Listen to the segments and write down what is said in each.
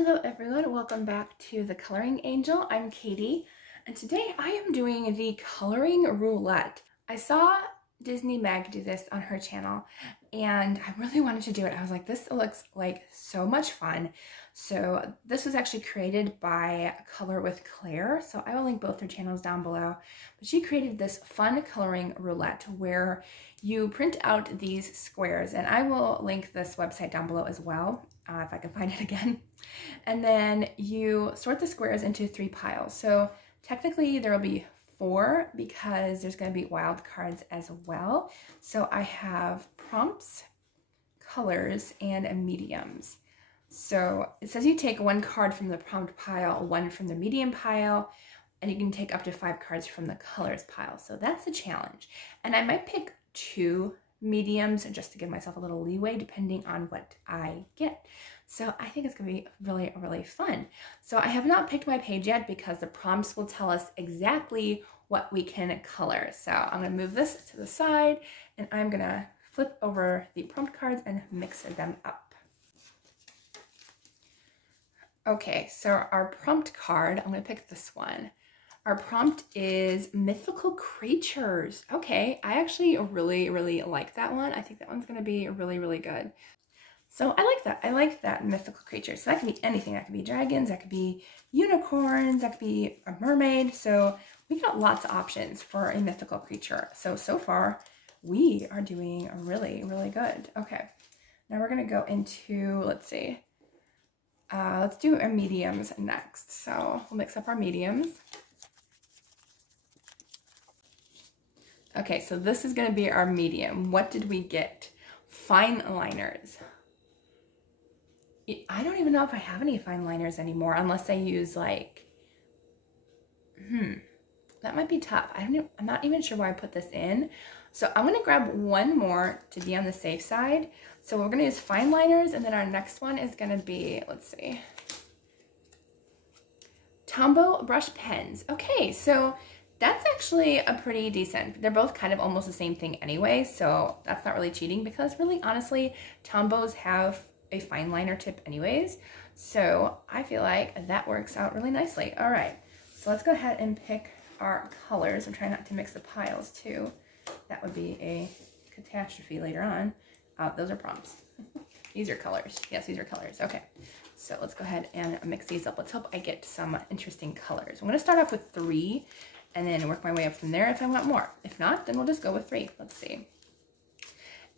Hello everyone, welcome back to The Coloring Angel. I'm Katie, and today I am doing the coloring roulette. I saw Disney Meg do this on her channel, and I really wanted to do it. I was like, this looks like so much fun. So this was actually created by Color with Claire, so I will link both their channels down below. But she created this fun coloring roulette where you print out these squares, and I will link this website down below as well, if I can find it again. And then you sort the squares into 3 piles. So technically there will be 4 because there's going to be wild cards as well. So I have prompts, colors, and mediums. So it says you take 1 card from the prompt pile, 1 from the medium pile, and you can take up to 5 cards from the colors pile. So that's the challenge. And I might pick 2 mediums just to give myself a little leeway depending on what I get. So I think it's gonna be really fun. So I have not picked my page yet because the prompts will tell us exactly what we can color. So I'm gonna move this to the side and I'm gonna flip over the prompt cards and mix them up. Okay, so our prompt card, I'm gonna pick this one. Our prompt is mythical creatures. Okay, I actually really like that one. I think that one's gonna be really good. So I like that. I like that mythical creatures. So that could be anything. That could be dragons, that could be unicorns, that could be a mermaid. So we got lots of options for a mythical creature. So far we are doing really good. Okay, now we're gonna go into, let's see, let's do our mediums next. So we'll mix up our mediums. Okay, so this is gonna be our medium. What did we get? Fine liners. I don't even know if I have any fine liners anymore unless I use like, that might be tough. I'm not even sure why I put this in. So I'm gonna grab 1 more to be on the safe side. So we're gonna use fine liners, and then our next one is gonna be, let's see, Tombow brush pens. Okay, so that's actually a pretty decent. They're both kind of almost the same thing anyway, so that's not really cheating because really honestly, Tombows have a fine liner tip anyways. So I feel like that works out really nicely. All right, so let's go ahead and pick our colors. I'm trying not to mix the piles too. That would be a catastrophe later on. Those are prompts. These are colors. Yes, these are colors. Okay, so let's go ahead and mix these up. Let's hope I get some interesting colors. I'm gonna start off with 3 and then work my way up from there if I want more. If not, then we'll just go with 3. Let's see.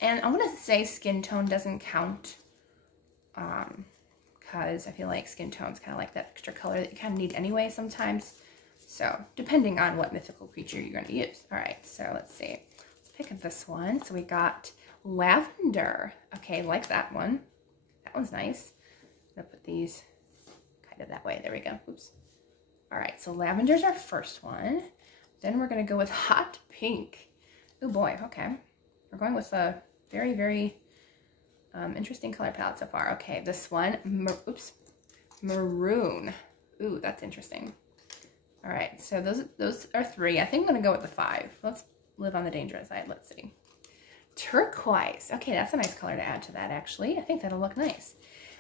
And I'm gonna say skin tone doesn't count because I feel like skin tone's kind of like that extra color that you kind of need anyway sometimes. So depending on what mythical creature you're gonna use. All right, so let's see. Let's pick up this one. So we got lavender. Okay, like that one. That one's nice. I'm gonna put these kind of that way. There we go. Oops. All right, so lavender's our first one. Then we're gonna go with hot pink. Oh boy, okay. We're going with a very interesting color palette so far. Okay, this one, maroon. Ooh, that's interesting. All right, so those are 3. I think I'm gonna go with the 5. Let's live on the dangerous side. Let's see. Turquoise. Okay, that's a nice color to add to that actually. I think that'll look nice.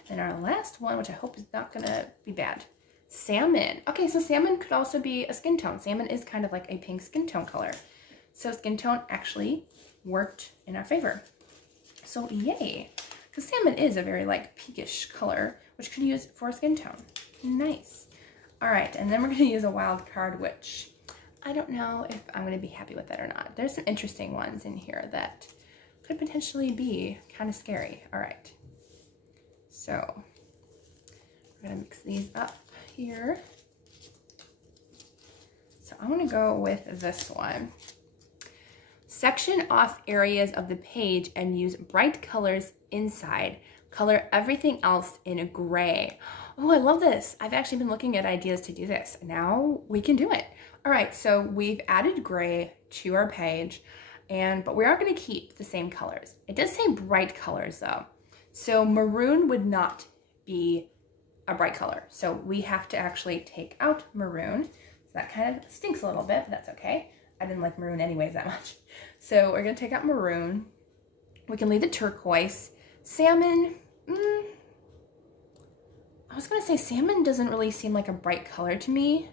And our last one, which I hope is not gonna be bad, salmon. Okay, so salmon could also be a skin tone. Salmon is kind of like a pink skin tone color. So skin tone actually worked in our favor. So yay, because salmon is a very like pinkish color, which could use for skin tone. Nice. All right, and then we're gonna use a wild card, which I don't know if I'm gonna be happy with that or not. There's some interesting ones in here that could potentially be kind of scary. All right, so we're gonna mix these up here. So I'm gonna go with this one. Section off areas of the page and use bright colors inside. Color everything else in gray. Oh, I love this. I've actually been looking at ideas to do this. Now we can do it. All right, so we've added gray to our page, but we are gonna keep the same colors. It does say bright colors though. So maroon would not be a bright color. So we have to actually take out maroon. So that kind of stinks a little bit, but that's okay. I didn't like maroon anyways that much. So we're gonna take out maroon. We can leave the turquoise. Salmon, was gonna say salmon doesn't really seem like a bright color to me.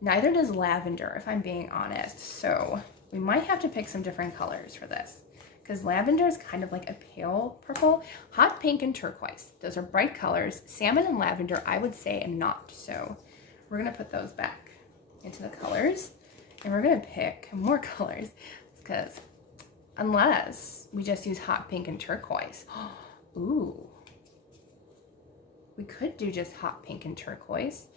Neither does lavender, if I'm being honest. So we might have to pick some different colors for this, because lavender is kind of like a pale purple. Hot pink and turquoise, those are bright colors. Salmon and lavender, I would say not. So we're gonna put those back into the colors, and we're gonna pick more colors, because unless we just use hot pink and turquoise. Ooh, we could do just hot pink and turquoise.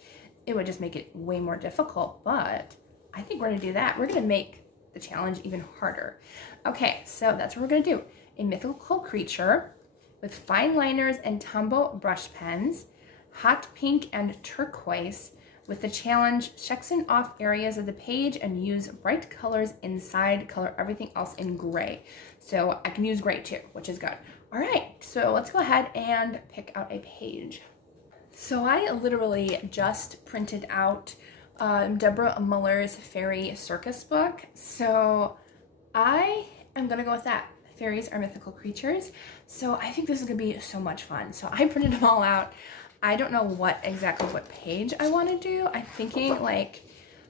It would just make it way more difficult, but I think we're gonna do that. We're gonna make the challenge even harder. Okay, so that's what we're gonna do. A mythical creature with fine liners and Tombow brush pens, hot pink and turquoise. With the challenge, section off areas of the page and use bright colors inside, color everything else in gray. So I can use gray too, which is good. All right, so let's go ahead and pick out a page. So I literally just printed out Deborah Muller's Fairy Circus book. So I am gonna go with that. Fairies are mythical creatures. So I think this is gonna be so much fun. So I printed them all out. I don't know exactly what page I want to do. I'm thinking like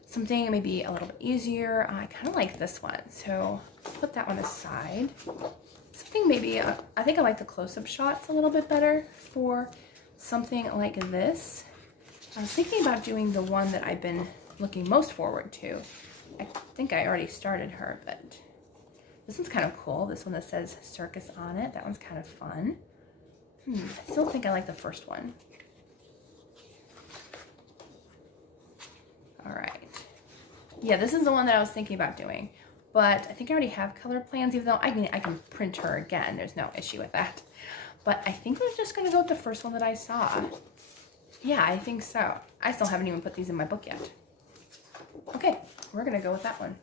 something maybe a little bit easier. I kind of like this one, so put that one aside. Something maybe, I think I like the close-up shots a little bit better for something like this. I was thinking about doing the one that I've been looking most forward to. I think I already started her, but this one's kind of cool. This one that says circus on it, that one's kind of fun. I still think I like the first one. All right. Yeah, this is the one that I was thinking about doing, but I think I already have color plans, even though I can print her again. There's no issue with that. But I think we're just gonna go with the first one that I saw. Yeah, I think so. I still haven't even put these in my book yet. Okay, we're gonna go with that one.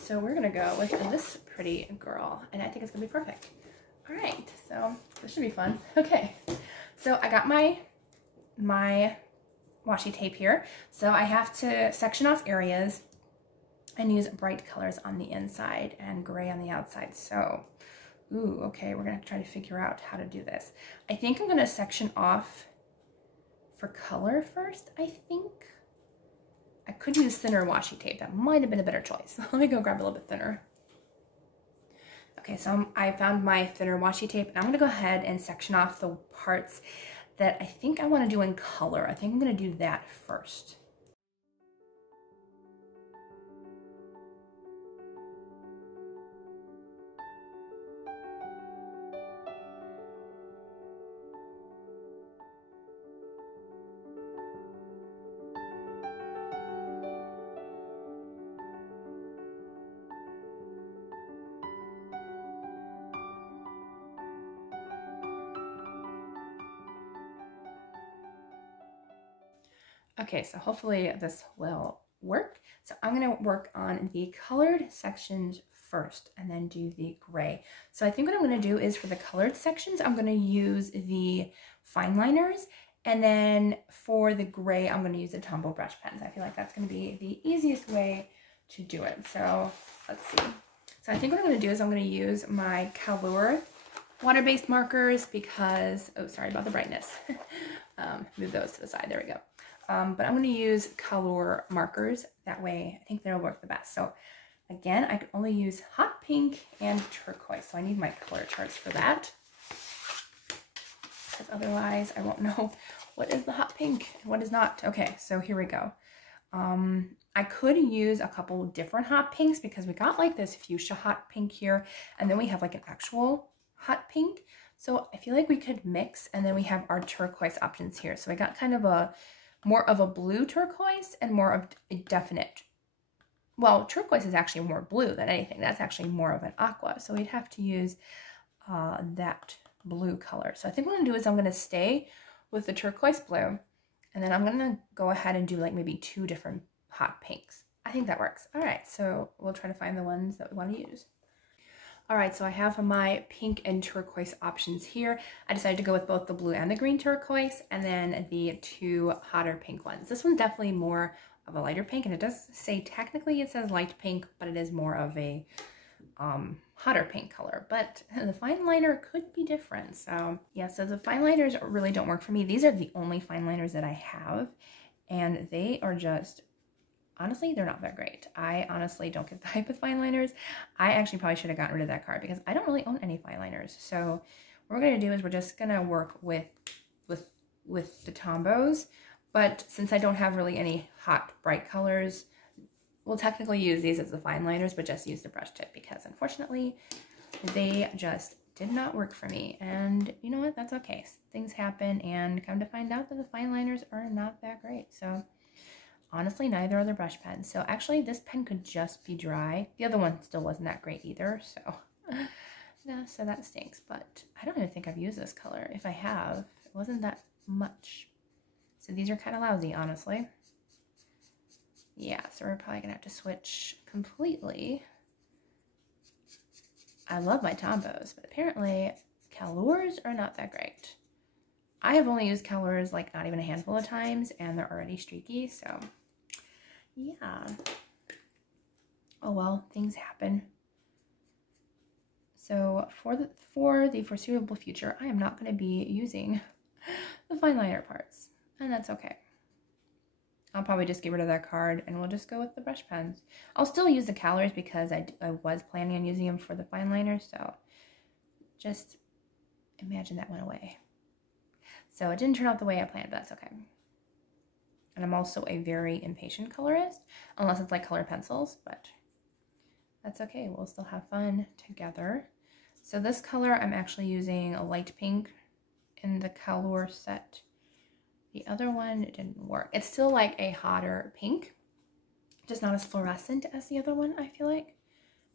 So we're gonna go with this pretty girl, and I think it's gonna be perfect. All right, so this should be fun. Okay, so I got my washi tape here. So I have to section off areas and use bright colors on the inside and gray on the outside. So, ooh, okay, we're gonna try to figure out how to do this. I think I'm gonna section off for color first, I think. I could use thinner washi tape. That might have been a better choice. Let me go grab a little bit thinner. Okay, so I found my thinner washi tape, and I'm gonna go ahead and section off the parts that I think I wanna do in color. I think I'm gonna do that first. Okay, so hopefully this will work. So I'm gonna work on the colored sections first and then do the gray. So I think what I'm gonna do is for the colored sections, I'm gonna use the fine liners, and then for the gray, I'm gonna use the Tombow brush pens. I feel like that's gonna be the easiest way to do it. So let's see. So I think what I'm gonna do is I'm gonna use my Color water-based markers because, oh, sorry about the brightness. Move those to the side, there we go. But I'm going to use color markers. That way, I think they'll work the best. So again, I can only use hot pink and turquoise. So I need my color charts for that. Because otherwise, I won't know what is the hot pink and what is not. Okay, so here we go. I could use a couple different hot pinks because we got like this fuchsia hot pink here. And then we have like an actual hot pink. So I feel like we could mix, and then we have our turquoise options here. So I got kind of a more of a blue turquoise and more of a definite, well, turquoise is actually more blue than anything. That's actually more of an aqua. So we'd have to use that blue color. So I think what I'm gonna do is I'm gonna stay with the turquoise blue, and then I'm gonna go ahead and do like maybe 2 different hot pinks. I think that works. All right, so we'll try to find the ones that we wanna use. All right, so I have my pink and turquoise options here. I decided to go with both the blue and the green turquoise, and then the 2 hotter pink ones. This one's definitely more of a lighter pink, and it does say technically it says light pink, but it is more of a hotter pink color, but the fine liner could be different. So yeah, so the fine liners really don't work for me. These are the only fine liners that I have, and they are just, honestly, they're not that great. I honestly don't get the hype with fine liners. I actually probably should have gotten rid of that card because I don't really own any fine liners. So what we're gonna do is we're just gonna work with the Tombos, but since I don't have really any hot, bright colors, we'll technically use these as the fine liners, but just use the brush tip because unfortunately they just did not work for me. And you know what? That's okay. Things happen, and come to find out that the fine liners are not that great. So honestly, neither are the brush pens. So actually this pen could just be dry. The other one still wasn't that great either. So yeah, so that stinks, but I don't even think I've used this color. If I have, it wasn't that much. So these are kind of lousy, honestly. Yeah, so we're probably gonna have to switch completely. I love my Tombos, but apparently Colors are not that great. I have only used Colors like not even a handful of times, and they're already streaky, so yeah. Oh well, things happen. So for the foreseeable future, I am not going to be using the fine liner parts, and that's okay. I'll probably just get rid of that card and we'll just go with the brush pens. I'll still use the Colors because I was planning on using them for the fine liner, so just imagine that went away. So it didn't turn out the way I planned, but that's okay. And I'm also a very impatient colorist, unless it's like color pencils, but that's okay. We'll still have fun together. So this color, I'm actually using a light pink in the color set. The other one didn't work. It's still like a hotter pink, just not as fluorescent as the other one, I feel like.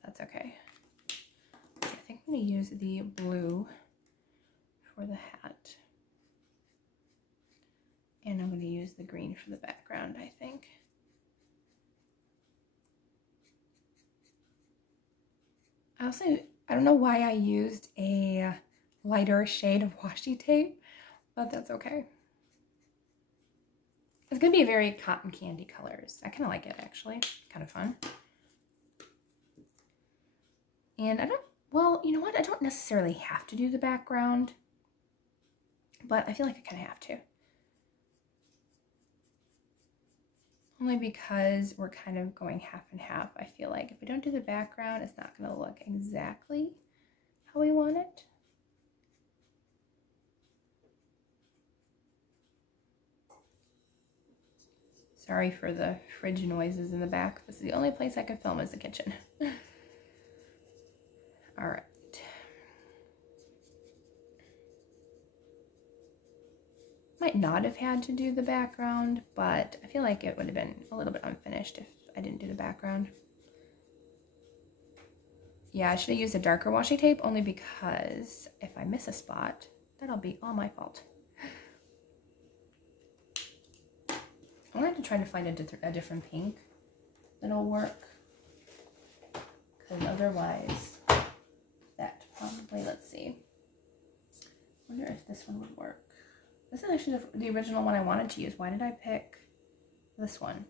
That's okay. So I think I'm going to use the blue for the hat. And I'm going to use the green for the background, I think. I don't know why I used a lighter shade of washi tape, but that's okay. It's going to be very cotton candy colors. I kind of like it, actually. Kind of fun. And well, you know what? I don't necessarily have to do the background, but I feel like I kind of have to. Only because we're kind of going half and half. I feel like if we don't do the background, it's not going to look exactly how we want it. Sorry for the fridge noises in the back. This is the only place I could film is the kitchen. All right. Might not have had to do the background, but I feel like it would have been a little bit unfinished if I didn't do the background. Yeah, I should have used a darker washi tape only because if I miss a spot, that'll be all my fault. I'm going to try to find a different pink that'll work, because otherwise that probably, let's see. I wonder if this one would work. This is actually the original one I wanted to use. Why did I pick this one?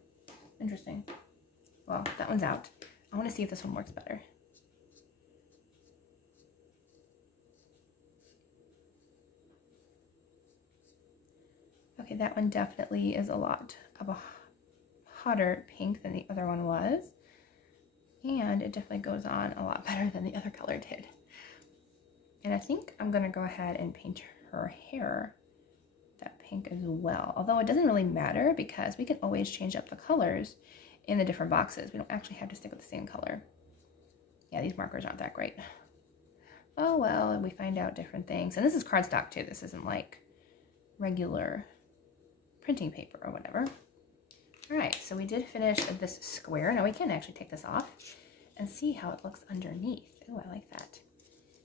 Interesting. Well, that one's out. I want to see if this one works better. Okay, that one definitely is a lot of a hotter pink than the other one was. And it definitely goes on a lot better than the other color did. And I think I'm going to go ahead and paint her hair that pink as well. Although it doesn't really matter because we can always change up the colors in the different boxes. We don't actually have to stick with the same color. Yeah, these markers aren't that great. Oh well, we find out different things. And this is cardstock too. This isn't like regular printing paper or whatever. All right, so we did finish this square. Now we can actually take this off and see how it looks underneath. Oh, I like that.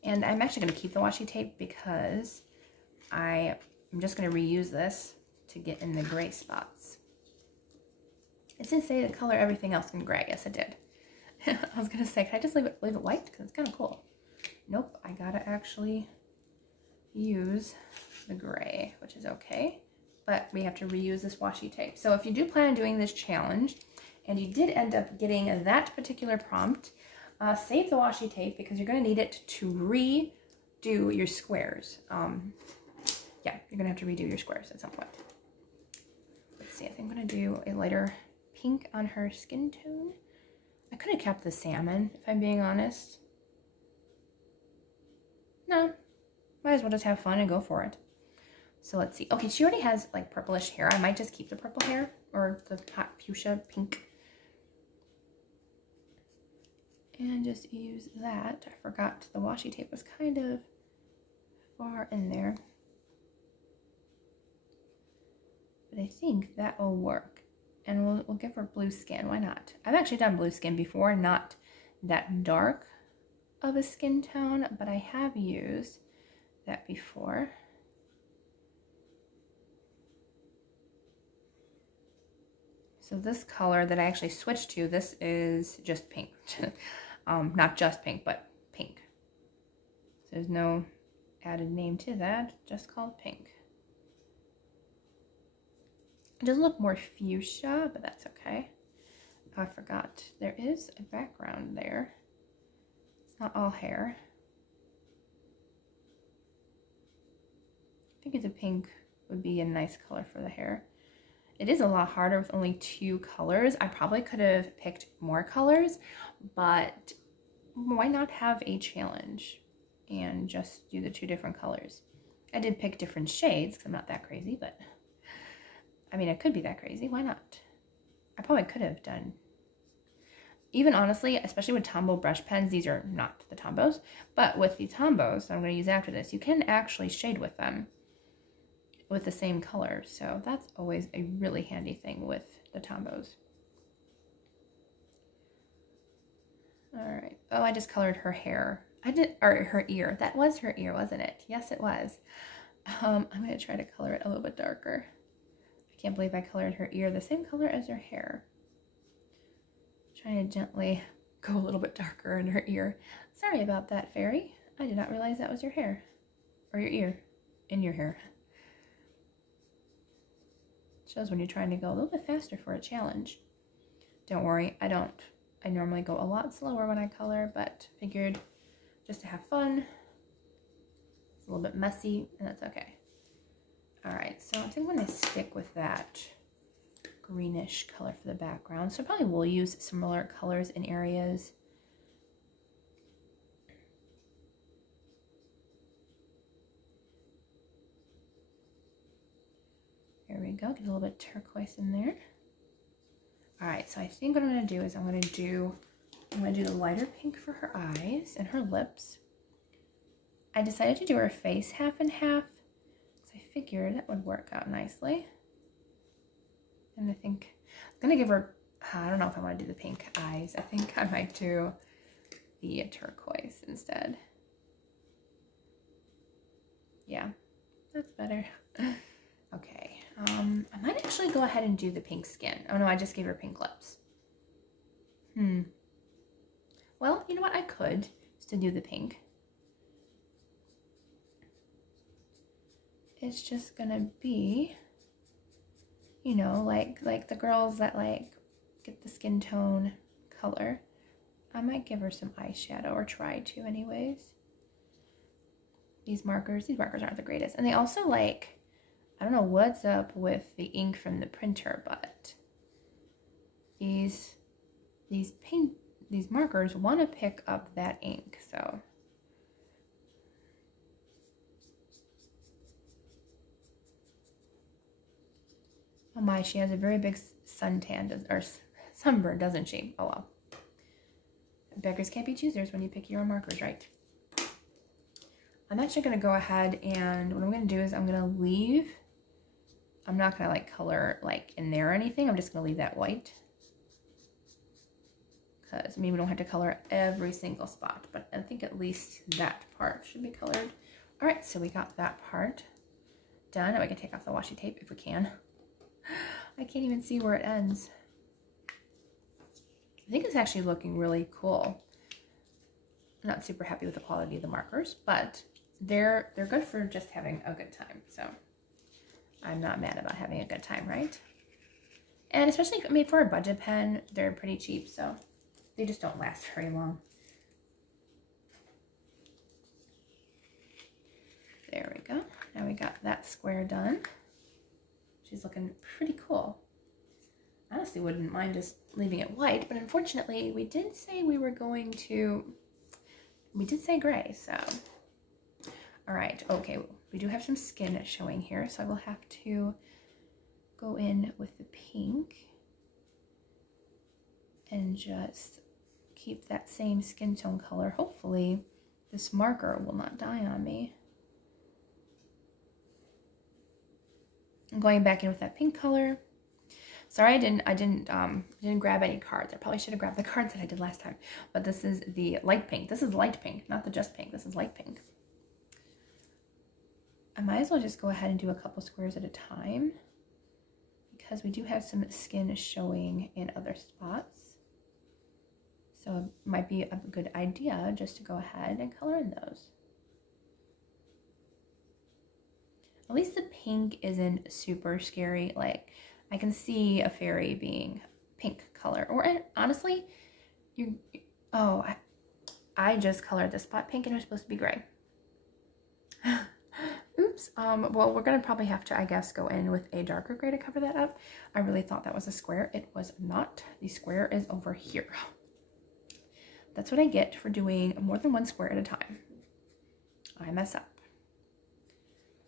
And I'm actually going to keep the washi tape because I'm just going to reuse this to get in the gray spots. It did say to color everything else in gray. Yes, it did. I was going to say, can I just leave it white? Because it's kind of cool. Nope, I got to actually use the gray, which is okay. But we have to reuse this washi tape. So if you do plan on doing this challenge and you did end up getting that particular prompt, save the washi tape because you're going to need it to redo your squares. Yeah, you're going to have to redo your squares at some point. Let's see, I think I'm going to do a lighter pink on her skin tone. I could have kept the salmon, if I'm being honest. No, might as well just have fun and go for it. So let's see. Okay, she already has like purplish hair. I might just keep the purple hair or the hot fuchsia pink. And just use that. I forgot the washi tape was kind of far in there. But I think that will work. And we'll give her blue skin. Why not? I've actually done blue skin before, not that dark of a skin tone, but I have used that before. So this color that I actually switched to, this is just pink. Not just pink, but pink. So there's no added name to that, just called pink. It does look more fuchsia, but that's okay. Oh, I forgot. There is a background there. It's not all hair. I think the pink would be a nice color for the hair. It is a lot harder with only 2 colors. I probably could have picked more colors, but why not have a challenge and just do the 2 different colors? I did pick different shades because I'm not that crazy, but I mean, I could be that crazy. Why not? I probably could have done. Even honestly, especially with Tombow brush pens, these are not the Tombows, but with the Tombows that I'm going to use after this, you can actually shade with them with the same color. So that's always a really handy thing with the Tombows. All right. Oh, I just colored her hair. Or her ear. That was her ear, wasn't it? Yes, it was. I'm going to try to color it a little bit darker. I can't believe I colored her ear the same color as her hair. Trying to gently go a little bit darker in her ear. Sorry about that, fairy. I did not realize that was your hair. Or your ear. In your hair. Shows when you're trying to go a little bit faster for a challenge. Don't worry, I don't. I normally go a lot slower when I color, but figured just to have fun. It's a little bit messy, and that's okay. All right, so I think I'm going to stick with that greenish color for the background. So probably we'll use similar colors in areas. There we go, get a little bit turquoise in there. All right, so I think what I'm going to do is I'm going to do the lighter pink for her eyes and her lips. I decided to do her face half and half because I figured that would work out nicely. And I think I'm going to give her, I don't know if I want to do the pink eyes. I think I might do the turquoise instead. Yeah, that's better. Okay, I might actually go ahead and do the pink skin. Oh no, I just gave her pink lips. Well, you know what? I could still do the pink. It's just gonna be, you know, like the girls that like get the skin tone color. I might give her some eyeshadow, or try to anyways. These markers aren't the greatest. And they also like, I don't know what's up with the ink from the printer, but these markers want to pick up that ink, so. Oh my, she has a very big suntan, or sunburn, doesn't she? Oh well. Beggars can't be choosers when you pick your own markers, right? I'm actually going to go ahead, and what I'm going to do is I'm going to leave, I'm not going to like color like in there or anything. I'm just going to leave that white. Because I mean, we don't have to color every single spot, but I think at least that part should be colored. All right, so we got that part done. Now we can take off the washi tape if we can. I can't even see where it ends. I think it's actually looking really cool. I'm not super happy with the quality of the markers, but they're good for just having a good time. So I'm not mad about having a good time, right? And especially, I mean, for a budget pen, they're pretty cheap, so they just don't last very long. Now we got that square done. She's looking pretty cool. Honestly, wouldn't mind just leaving it white, but unfortunately, we did say we were going to, we did say gray, so. All right, okay, we do have some skin showing here, so I will have to go in with the pink and just keep that same skin tone color. Hopefully, this marker will not die on me. I'm going back in with that pink color. Sorry, I didn't grab any cards. I probably should have grabbed the cards that I did last time. But this is the light pink. This is light pink, not the just pink. This is light pink. I might as well just go ahead and do a couple squares at a time because we do have some skin showing in other spots. So it might be a good idea just to go ahead and color in those. At least the pink isn't super scary. Like, I can see a fairy being pink color. Or honestly, I just colored this spot pink and it was supposed to be gray. Oops. Well, we're gonna probably have to, I guess, go in with a darker gray to cover that up. I really thought that was a square. It was not. The square is over here. That's what I get for doing more than one square at a time. I mess up.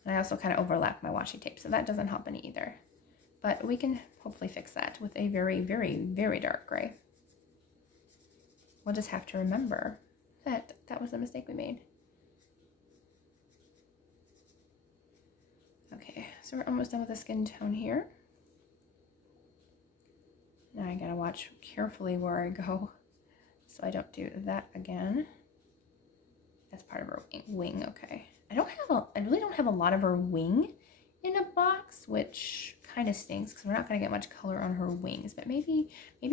And I also kind of overlap my washi tape, so that doesn't help any either. But we can hopefully fix that with a very, very, very dark gray. We'll just have to remember that that was the mistake we made. Okay, so we're almost done with the skin tone here. Now I gotta watch carefully where I go so I don't do that again. That's part of her wing, okay. I really don't have a lot of her wing in a box, which kind of stinks because we're not going to get much color on her wings, but maybe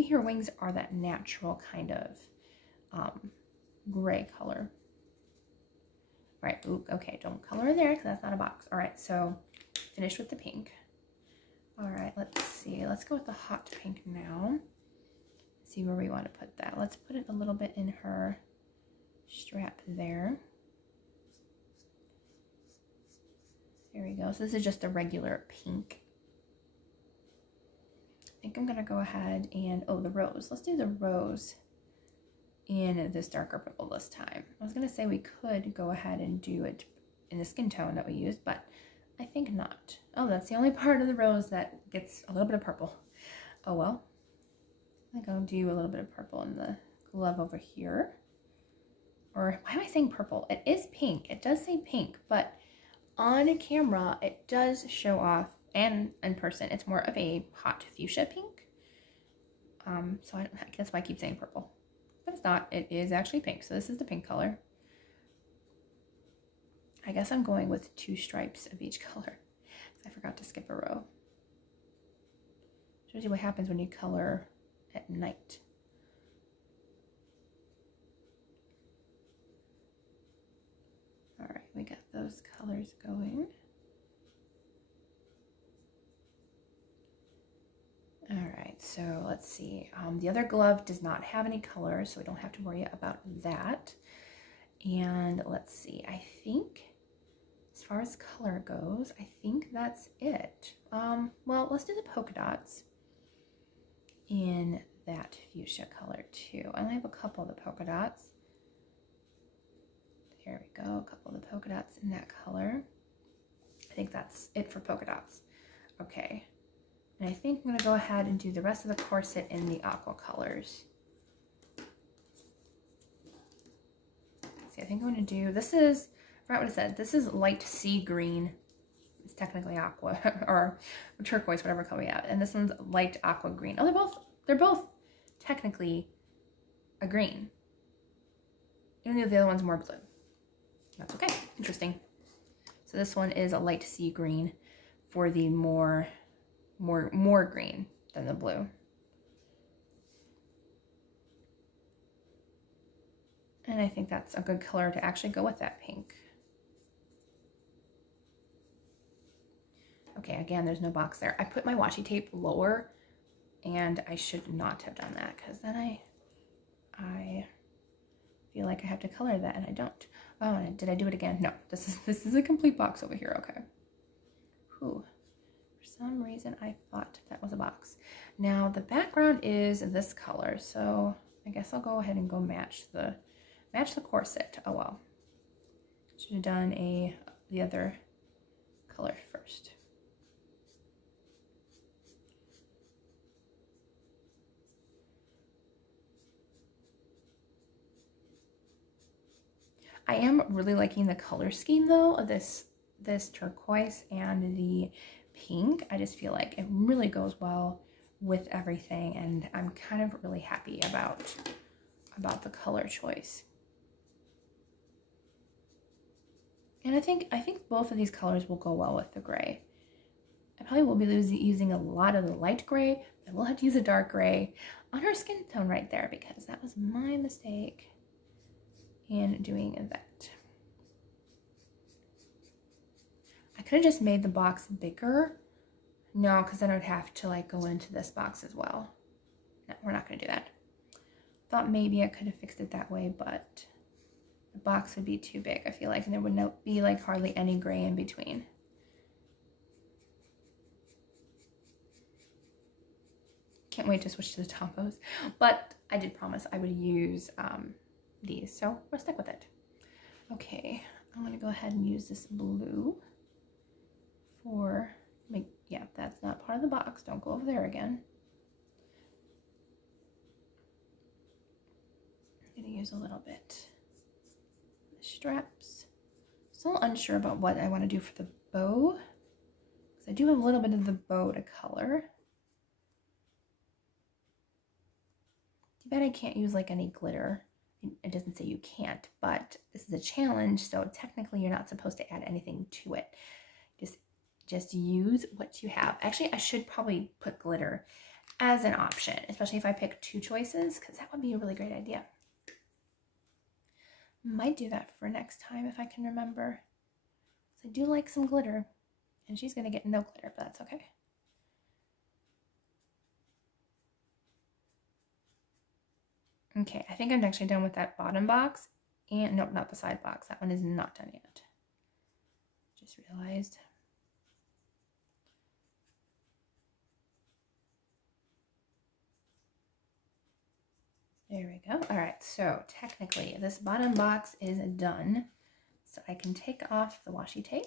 her wings are that natural kind of gray color. All right, ooh, okay, don't color in there because that's not a box. All right, so finished with the pink. All right, let's see. Let's go with the hot pink now. See where we want to put that. Let's put it a little bit in her strap there. There we go. So this is just a regular pink. I think I'm going to go ahead and, oh, the rose. Let's do the rose in this darker purple this time. I was going to say we could go ahead and do it in the skin tone that we used, but I think not. Oh, that's the only part of the rose that gets a little bit of purple. Oh, well. I think I'll do a little bit of purple in the glove over here. Or why am I saying purple? It is pink. It does say pink, but on camera, it does show off, and in person, it's more of a hot fuchsia pink. So that's why I keep saying purple. But it's not. It is actually pink. So this is the pink color. I guess I'm going with 2 stripes of each color. I forgot to skip a row. Shows you what happens when you color at night. All right, we got those colors going. All right, so let's see. The other glove does not have any color, so we don't have to worry about that. And let's see, I think as far as color goes, I think that's it. Well, let's do the polka dots in that fuchsia color too. I only have a couple of the polka dots. There we go, a couple of the polka dots in that color. I think that's it for polka dots. Okay, and I think I'm gonna go ahead and do the rest of the corset in the aqua colors. See, I think I'm gonna do, this is, I forgot what it said, this is light sea green. It's technically aqua, or turquoise, whatever color we have. And this one's light aqua green. Oh, they're both technically a green. Even though the other one's more blue. That's okay, interesting. So this one is a light sea green for the more green than the blue. And I think that's a good color to actually go with that pink. Okay, again, there's no box there. I put my washi tape lower, and I should not have done that because then I feel like I have to color that, and I don't. Oh, did I do it again? No, this is a complete box over here. Okay. Whew. For some reason, I thought that was a box. Now the background is this color, so I guess I'll go ahead and go match the corset. Oh well. Should have done the other color first. I am really liking the color scheme though of this turquoise and the pink. I just feel like it really goes well with everything, and I'm kind of really happy about the color choice. And I think both of these colors will go well with the gray. I probably will be using a lot of the light gray. I will have to use a dark gray on her skin tone right there, because that was my mistake in doing that. I could have just made the box bigger. No, because then I would have to like go into this box as well. No, we're not going to do that. Thought maybe I could have fixed it that way, but the box would be too big, I feel like, and there would not be like hardly any gray in between. Can't wait to switch to the toppos, but I did promise I would use these, so we'll stick with it. Okay, I'm going to go ahead and use this blue for, yeah, that's not part of the box. Don't go over there again. I'm going to use a little bit of the straps. Still unsure about what I want to do for the bow, because I do have a little bit of the bow to color. Too bad I can't use like any glitter. It doesn't say you can't, but this is a challenge, so technically you're not supposed to add anything to it. Just use what you have. Actually, I should probably put glitter as an option, especially if I pick two choices, because that would be a really great idea. Might do that for next time if I can remember. So I do like some glitter, and she's gonna get no glitter, but that's okay. Okay, I think I'm actually done with that bottom box, and nope, not the side box. That one is not done yet. Just realized. There we go. All right, so technically this bottom box is done. So I can take off the washi tape.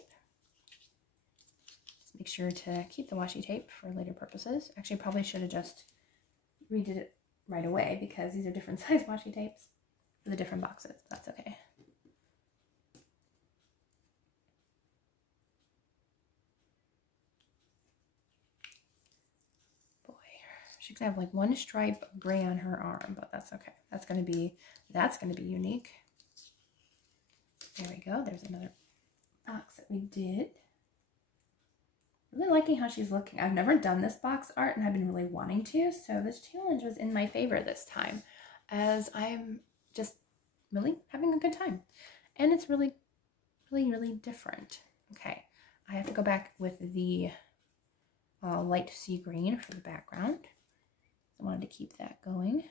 Just make sure to keep the washi tape for later purposes. Actually, probably should have just redid it right away, because these are different size washi tapes for the different boxes. That's okay. She could have like one stripe of gray on her arm, but that's okay. That's gonna be unique. There we go. There's another box that we did. Really liking how she's looking. I've never done this box art, and I've been really wanting to, so this challenge was in my favor this time, as I'm just really having a good time. And it's really, really, really different. Okay, I have to go back with the light sea green for the background. I wanted to keep that going.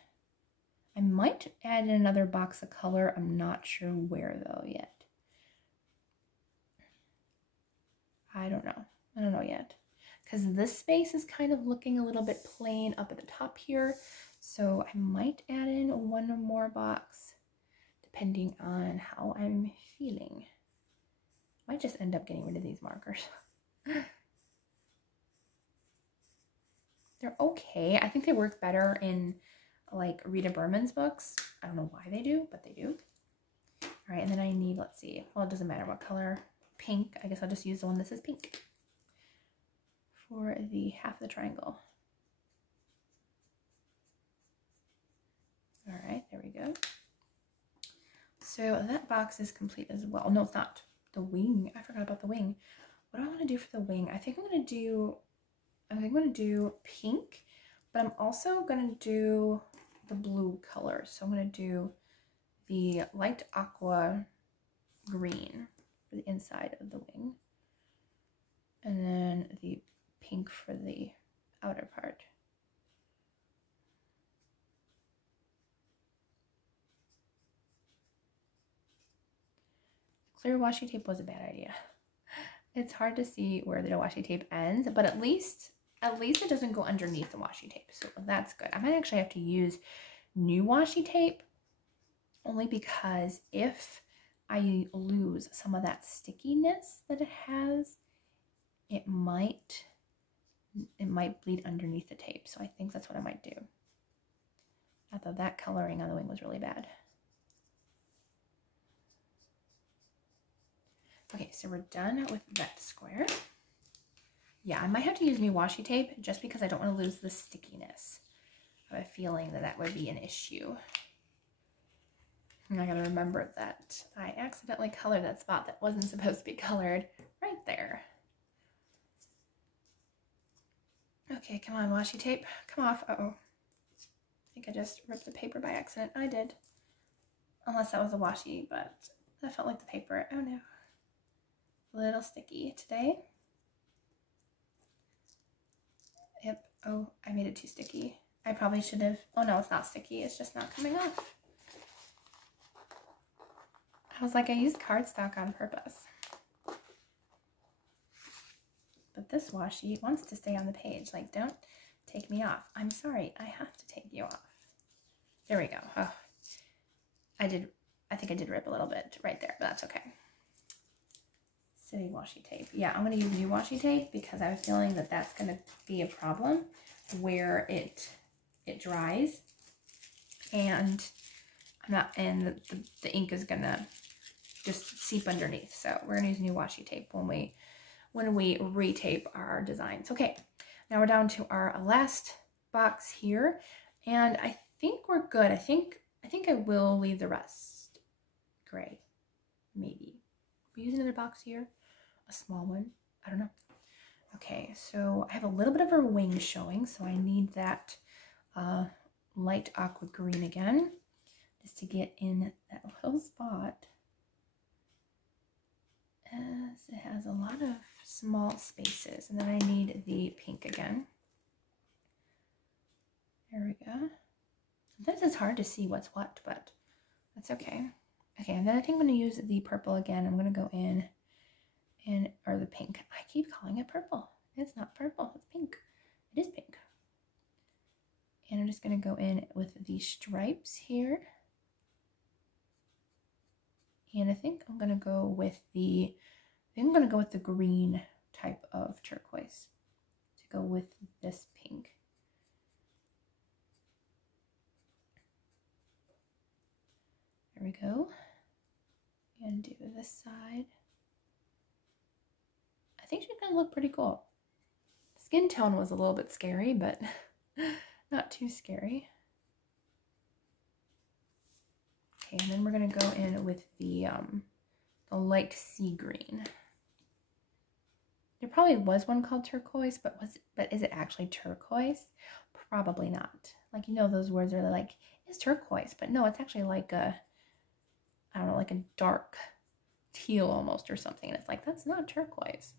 I might add another box of color. I'm not sure where though yet. I don't know yet, because this space is kind of looking a little bit plain up at the top here. So I might add in one more box depending on how I'm feeling. Might just end up getting rid of these markers. They're okay. I think they work better in like Rita Berman's books. I don't know why they do, but they do. All right, and then I need, let's see, well, it doesn't matter what color. Pink. I guess I'll just use the one that says pink for the half of the triangle. All right, there we go. So that box is complete as well. No, it's not. The wing. I forgot about the wing. What do I want to do for the wing? I think I'm going to do pink, but I'm also going to do the blue color. So I'm going to do the light aqua green for the inside of the wing, and then the pink for the outer part. clear washi tape was a bad idea. It's hard to see where the washi tape ends, but at least it doesn't go underneath the washi tape, so that's good. I might actually have to use new washi tape, only because if I lose some of that stickiness that it has, it might bleed underneath the tape. So I think that's what I might do. Although that coloring on the wing was really bad. Okay, so we're done with that square. Yeah, I might have to use new washi tape just because I don't want to lose the stickiness. I have a feeling that would be an issue. And I gotta remember that I accidentally colored that spot that wasn't supposed to be colored right there. Okay, come on, washi tape, come off. Uh-oh. I think I just ripped the paper by accident. I did. Unless that was a washi, but that felt like the paper. Oh no. A little sticky today. Yep. Oh, I made it too sticky. I probably should have. Oh no, it's not sticky. It's just not coming off. I was like, I used cardstock on purpose. But this washi wants to stay on the page. Like, don't take me off. I'm sorry. I have to take you off. There we go. Oh, I think I did rip a little bit right there, but that's okay. Silly washi tape. Yeah, I'm going to use new washi tape because I have a feeling that that's going to be a problem where it dries and the ink is going to just seep underneath. So we're going to use new washi tape when we retape our designs. Okay, now we're down to our last box here, and I think we're good. I think I will leave the rest gray, maybe. We use another box here, a small one. I don't know. Okay, so I have a little bit of her wing showing, so I need that light aqua green again, just to get in that little spot, as it has a lot of small spaces. And then I need the pink again. There we go. This is hard to see what's what, but that's okay. Okay, and then I think I'm going to use the purple again. I'm going to go in or the pink. I keep calling it purple. It's not purple, it's pink. It is pink. And I'm just going to go in with the stripes here. And I think I'm going to go with the green type of turquoise to go with this pink. There we go. And do this side. I think she's going to look pretty cool. Skin tone was a little bit scary, but not too scary. Okay, and then we're going to go in with the light sea green. There probably was one called turquoise, but is it actually turquoise? Probably not. Like, you know, those words are like, it's turquoise, but no, it's actually like a, I don't know, like a dark teal almost or something. And it's like, that's not turquoise.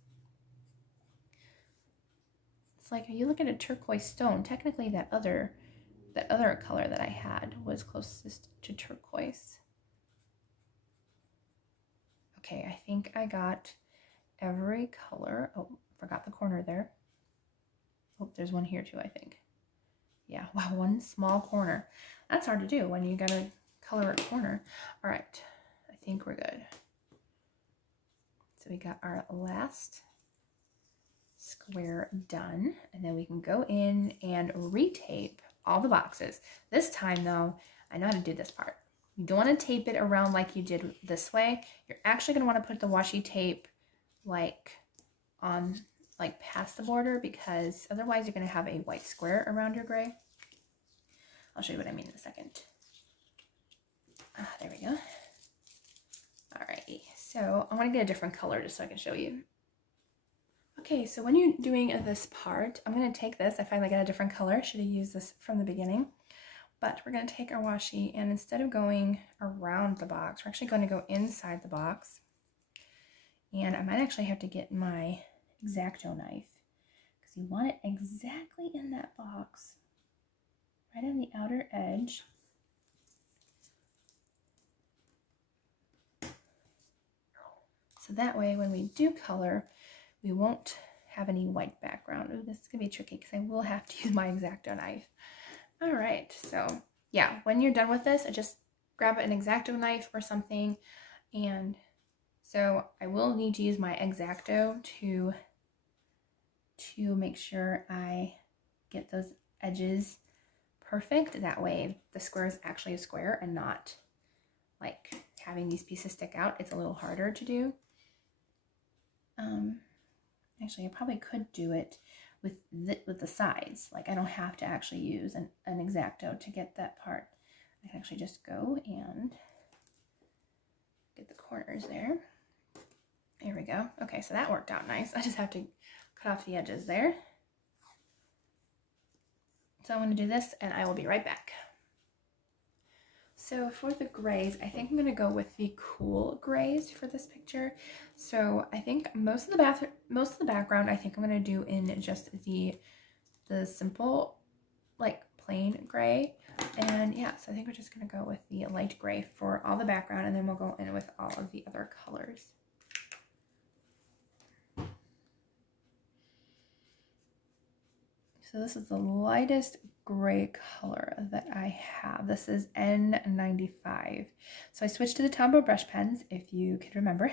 It's like, if you look at a turquoise stone, technically that other color that I had was closest to turquoise. Okay, I think I got every color. Oh, forgot the corner there. Oh, there's one here too, I think. Yeah, wow, one small corner. That's hard to do when you gotta color a corner. All right, I think we're good. So we got our last square done, and then we can go in and retape all the boxes. This time though, I know how to do this part. You don't want to tape it around like you did this way. You're actually going to want to put the washi tape like past the border, because otherwise you're going to have a white square around your gray. I'll show you what I mean in a second. There we go. Alrighty, so I want to get a different color just so I can show you. Okay, so when you're doing this part, I'm going to take this. I finally got a different color. Should have used this from the beginning. But we're going to take our washi, and instead of going around the box, we're actually going to go inside the box. And I might actually have to get my X-Acto knife, because you want it exactly in that box, right on the outer edge. So that way when we do color, we won't have any white background. Ooh, this is gonna be tricky because I will have to use my X-Acto knife. All right, so yeah, when you're done with this, just grab an X-Acto knife or something. And so I will need to use my X-Acto to make sure I get those edges perfect. That way the square is actually a square and not like having these pieces stick out. It's a little harder to do. Actually, I probably could do it with the sides. Like I don't have to actually use an X-Acto to get that part. I can actually just go and get the corners there. There we go. Okay, so that worked out nice. I just have to cut off the edges there. So I'm going to do this and I will be right back. So for the grays, I think I'm going to go with the cool grays for this picture. So I think most of the background I think I'm going to do in just the simple like plain gray. And yeah, so I think we're just going to go with the light gray for all the background, and then we'll go in with all of the other colors. So this is the lightest gray color that I have. This is N95. So I switched to the Tombow brush pens, if you can remember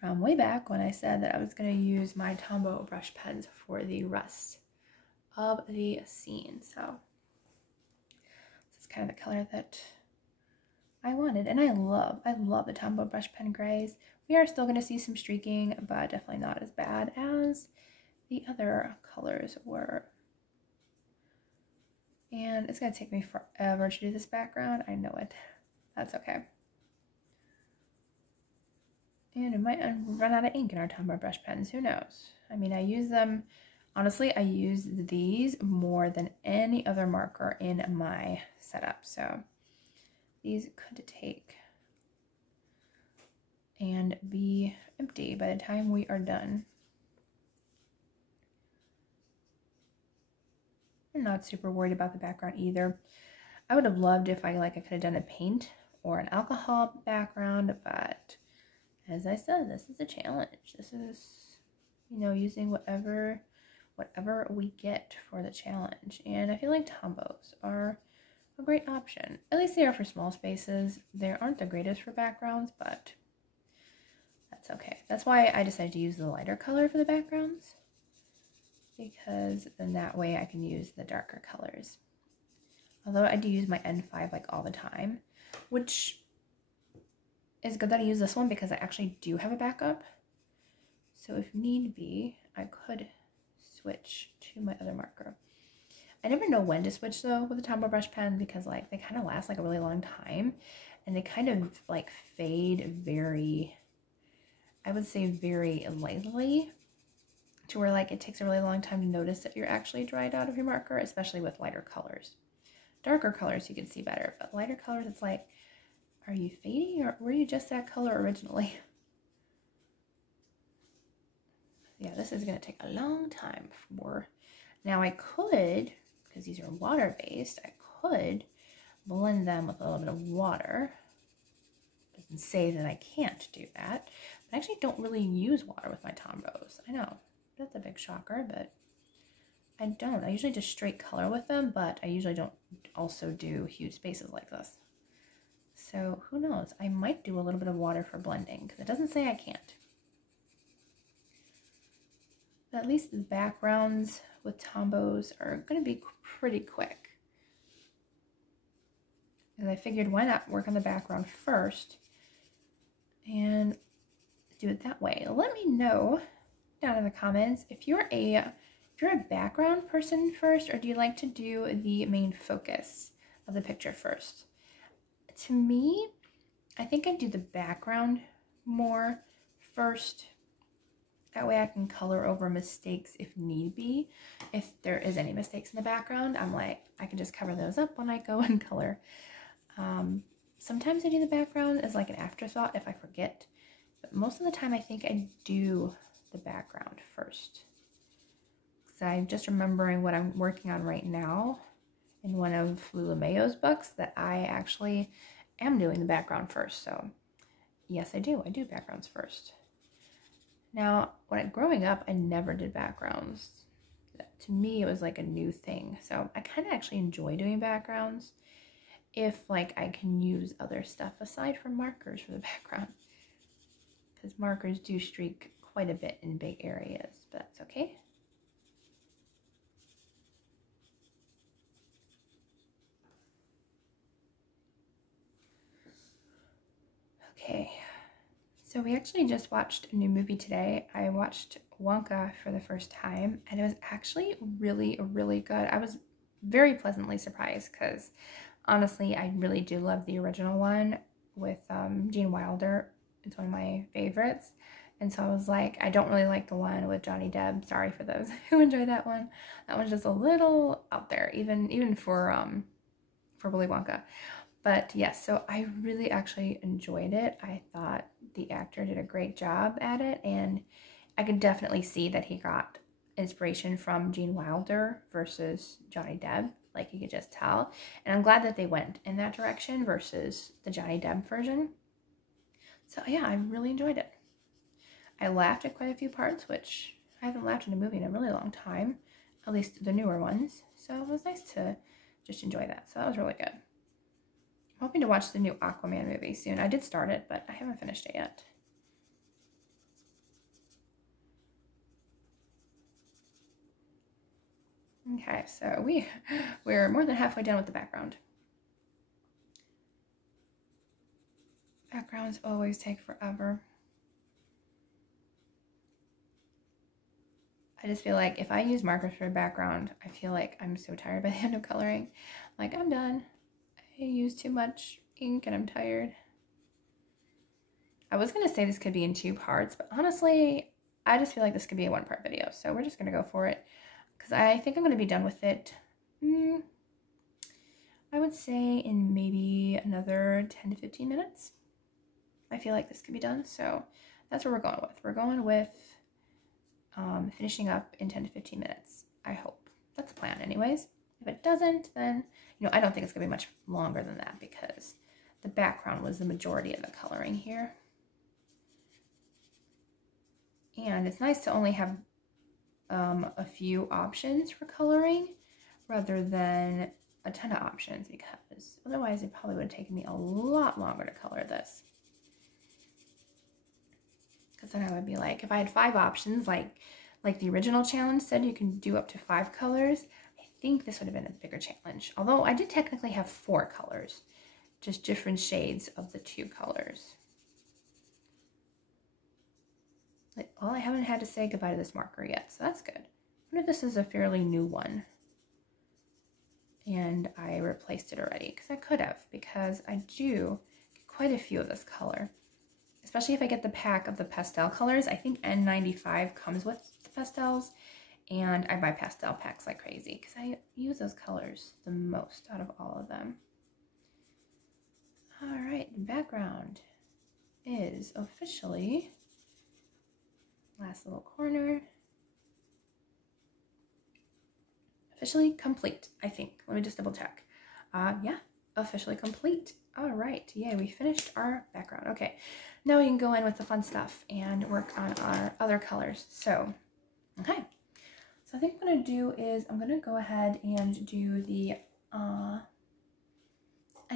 from way back when I said that I was going to use my Tombow brush pens for the rest of the scene. So this is kind of the color that I wanted, and I love the Tombow brush pen grays. We are still going to see some streaking, but definitely not as bad as the other colors were. And it's going to take me forever to do this background. I know it. That's okay. And it might run out of ink in our Tombow brush pens. Who knows? I mean, I use them. Honestly, I use these more than any other marker in my setup. So these could take and be empty by the time we are done. I'm not super worried about the background either. I would have loved if I could have done a paint or an alcohol background, but as I said, this is a challenge. This is, you know, using whatever we get for the challenge. And I feel like Tombows are a great option. At least they are for small spaces. They aren't the greatest for backgrounds, but that's okay. That's why I decided to use the lighter color for the backgrounds, because then that way I can use the darker colors. Although I do use my N5 like all the time, which is good that I use this one because I actually do have a backup. So if need be, I could switch to my other marker. I never know when to switch though with the Tombow brush pen, because like they kind of last like a really long time, and they kind of like fade very, I would say very lightly, to where like it takes a really long time to notice that you're actually dried out of your marker, especially with lighter colors. Darker colors you can see better, but lighter colors it's like, are you fading or were you just that color originally? Yeah, this is going to take a long time for. Now I could, because these are water-based, I could blend them with a little bit of water. Doesn't say that I can't do that, but I actually don't really use water with my Tombows. I know, that's a big shocker, but I don't. I usually just straight color with them, but I usually don't also do huge spaces like this. So who knows? I might do a little bit of water for blending, because it doesn't say I can't. But at least the backgrounds with Tombows are going to be pretty quick. And I figured, why not work on the background first and do it that way. Let me know down in the comments if you're a background person first, or do you like to do the main focus of the picture first? To me, I think I do the background more first. That way I can color over mistakes if need be. If there is any mistakes in the background, I'm like, I can just cover those up when I go and color. Sometimes I do the background as like an afterthought if I forget, but most of the time I think I do the background first. So I'm just remembering what I'm working on right now in one of Lula Mayo's books, that I actually am doing the background first. So yes, I do backgrounds first. Now, growing up, I never did backgrounds. To me, it was like a new thing. So I kind of actually enjoy doing backgrounds if like I can use other stuff aside from markers for the background. Because markers do streak quite a bit in big areas, but that's okay. Okay, so we actually just watched a new movie today. I watched Wonka for the first time, and it was actually really, really good. I was very pleasantly surprised because honestly, I really do love the original one with Gene Wilder. It's one of my favorites. And so I was like, I don't really like the one with Johnny Depp. Sorry for those who enjoy that one. That one's just a little out there, even for Willy Wonka. But yes, so I really actually enjoyed it. I thought the actor did a great job at it, and I could definitely see that he got inspiration from Gene Wilder versus Johnny Depp. Like, you could just tell. And I'm glad that they went in that direction versus the Johnny Depp version. So yeah, I really enjoyed it. I laughed at quite a few parts, which I haven't laughed in a movie in a really long time, at least the newer ones. So it was nice to just enjoy that. So that was really good. I'm hoping to watch the new Aquaman movie soon. I did start it, but I haven't finished it yet. Okay, so we're more than halfway done with the background. Backgrounds always take forever. I just feel like if I use markers for a background, I feel like I'm so tired by the end of coloring. Like, I'm done. I used too much ink and I'm tired. I was going to say this could be in 2 parts, but honestly, I just feel like this could be a 1-part video. So we're just going to go for it because I think I'm going to be done with it. I would say in maybe another 10 to 15 minutes. I feel like this could be done. So that's what we're going with. We're going with finishing up in 10 to 15 minutes. I hope. That's the plan anyways. If it doesn't, then, I don't think it's going to be much longer than that because the background was the majority of the coloring here. And it's nice to only have a few options for coloring rather than a ton of options, because otherwise it probably would have taken me a lot longer to color this. Because then I would be like, if I had 5 options, like the original challenge said you can do up to 5 colors, I think this would have been a bigger challenge. Although I did technically have 4 colors, just different shades of the 2 colors. Well, I haven't had to say goodbye to this marker yet, so that's good. I wonder if this is a fairly new one. And I replaced it already, because I could have, because I do get quite a few of this color. Especially if I get the pack of the pastel colors. I think N95 comes with the pastels, and I buy pastel packs like crazy, because I use those colors the most out of all of them. All right, the background is officially... last little corner. Officially complete, I think. Let me just double check. Yeah, officially complete. All right, yay, we finished our background. Okay, now we can go in with the fun stuff and work on our other colors. So, okay. So I think what I'm gonna do is I'm gonna go ahead and do the, I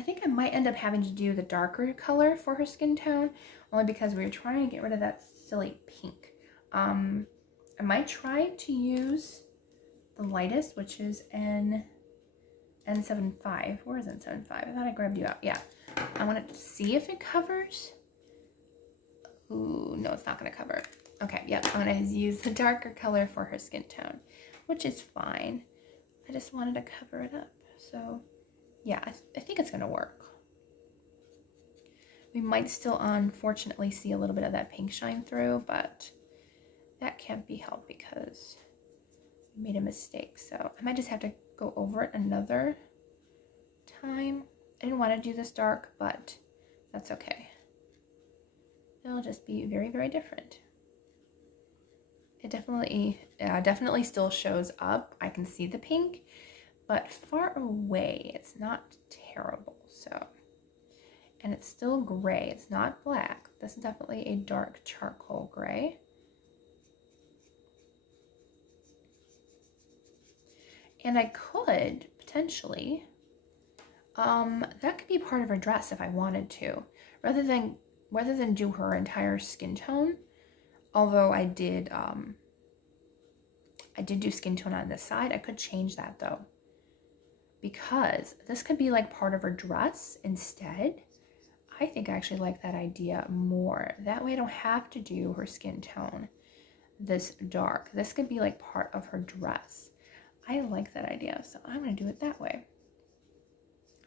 think I might end up having to do the darker color for her skin tone, only because we were trying to get rid of that silly pink. I might try to use the lightest, which is N75. Where is N75? I thought I grabbed you out. Yeah. I want to see if it covers. Ooh, no, it's not going to cover. Okay, yep. I'm going to use the darker color for her skin tone, which is fine. I just wanted to cover it up. So, yeah, I think it's going to work. We might still, unfortunately, see a little bit of that pink shine through, but that can't be helped because we made a mistake. So I might just have to go over it another time. I didn't want to do this dark, but that's okay. It'll just be very, very different. It definitely still shows up. I can see the pink, but far away, it's not terrible. So, and it's still gray. It's not black. This is definitely a dark charcoal gray. And I could potentially, that could be part of her dress if I wanted to, rather than do her entire skin tone. Although I did do skin tone on this side. I could change that though, because this could be like part of her dress instead. I think I actually like that idea more. That way I don't have to do her skin tone this dark. This could be like part of her dress. I like that idea, so I'm gonna do it that way.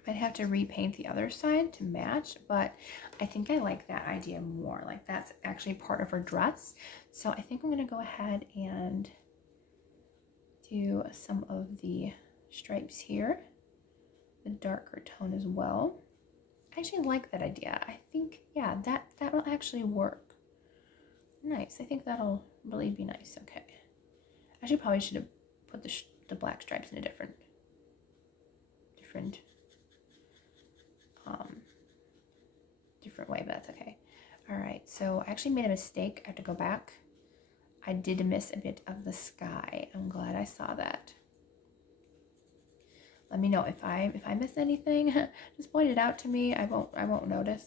I'd have to repaint the other side to match, but I think I like that idea more. Like that's actually part of her dress. So I think I'm gonna go ahead and do some of the stripes here, the darker tone as well. I actually like that idea. I think, yeah, that will actually work. Nice. I think that'll really be nice. Okay. Actually, probably should have put the black stripes in a different way, but that's okay. All right. So I actually made a mistake. I have to go back. I did miss a bit of the sky. I'm glad I saw that. Let me know if I miss anything. Just point it out to me. I won't notice.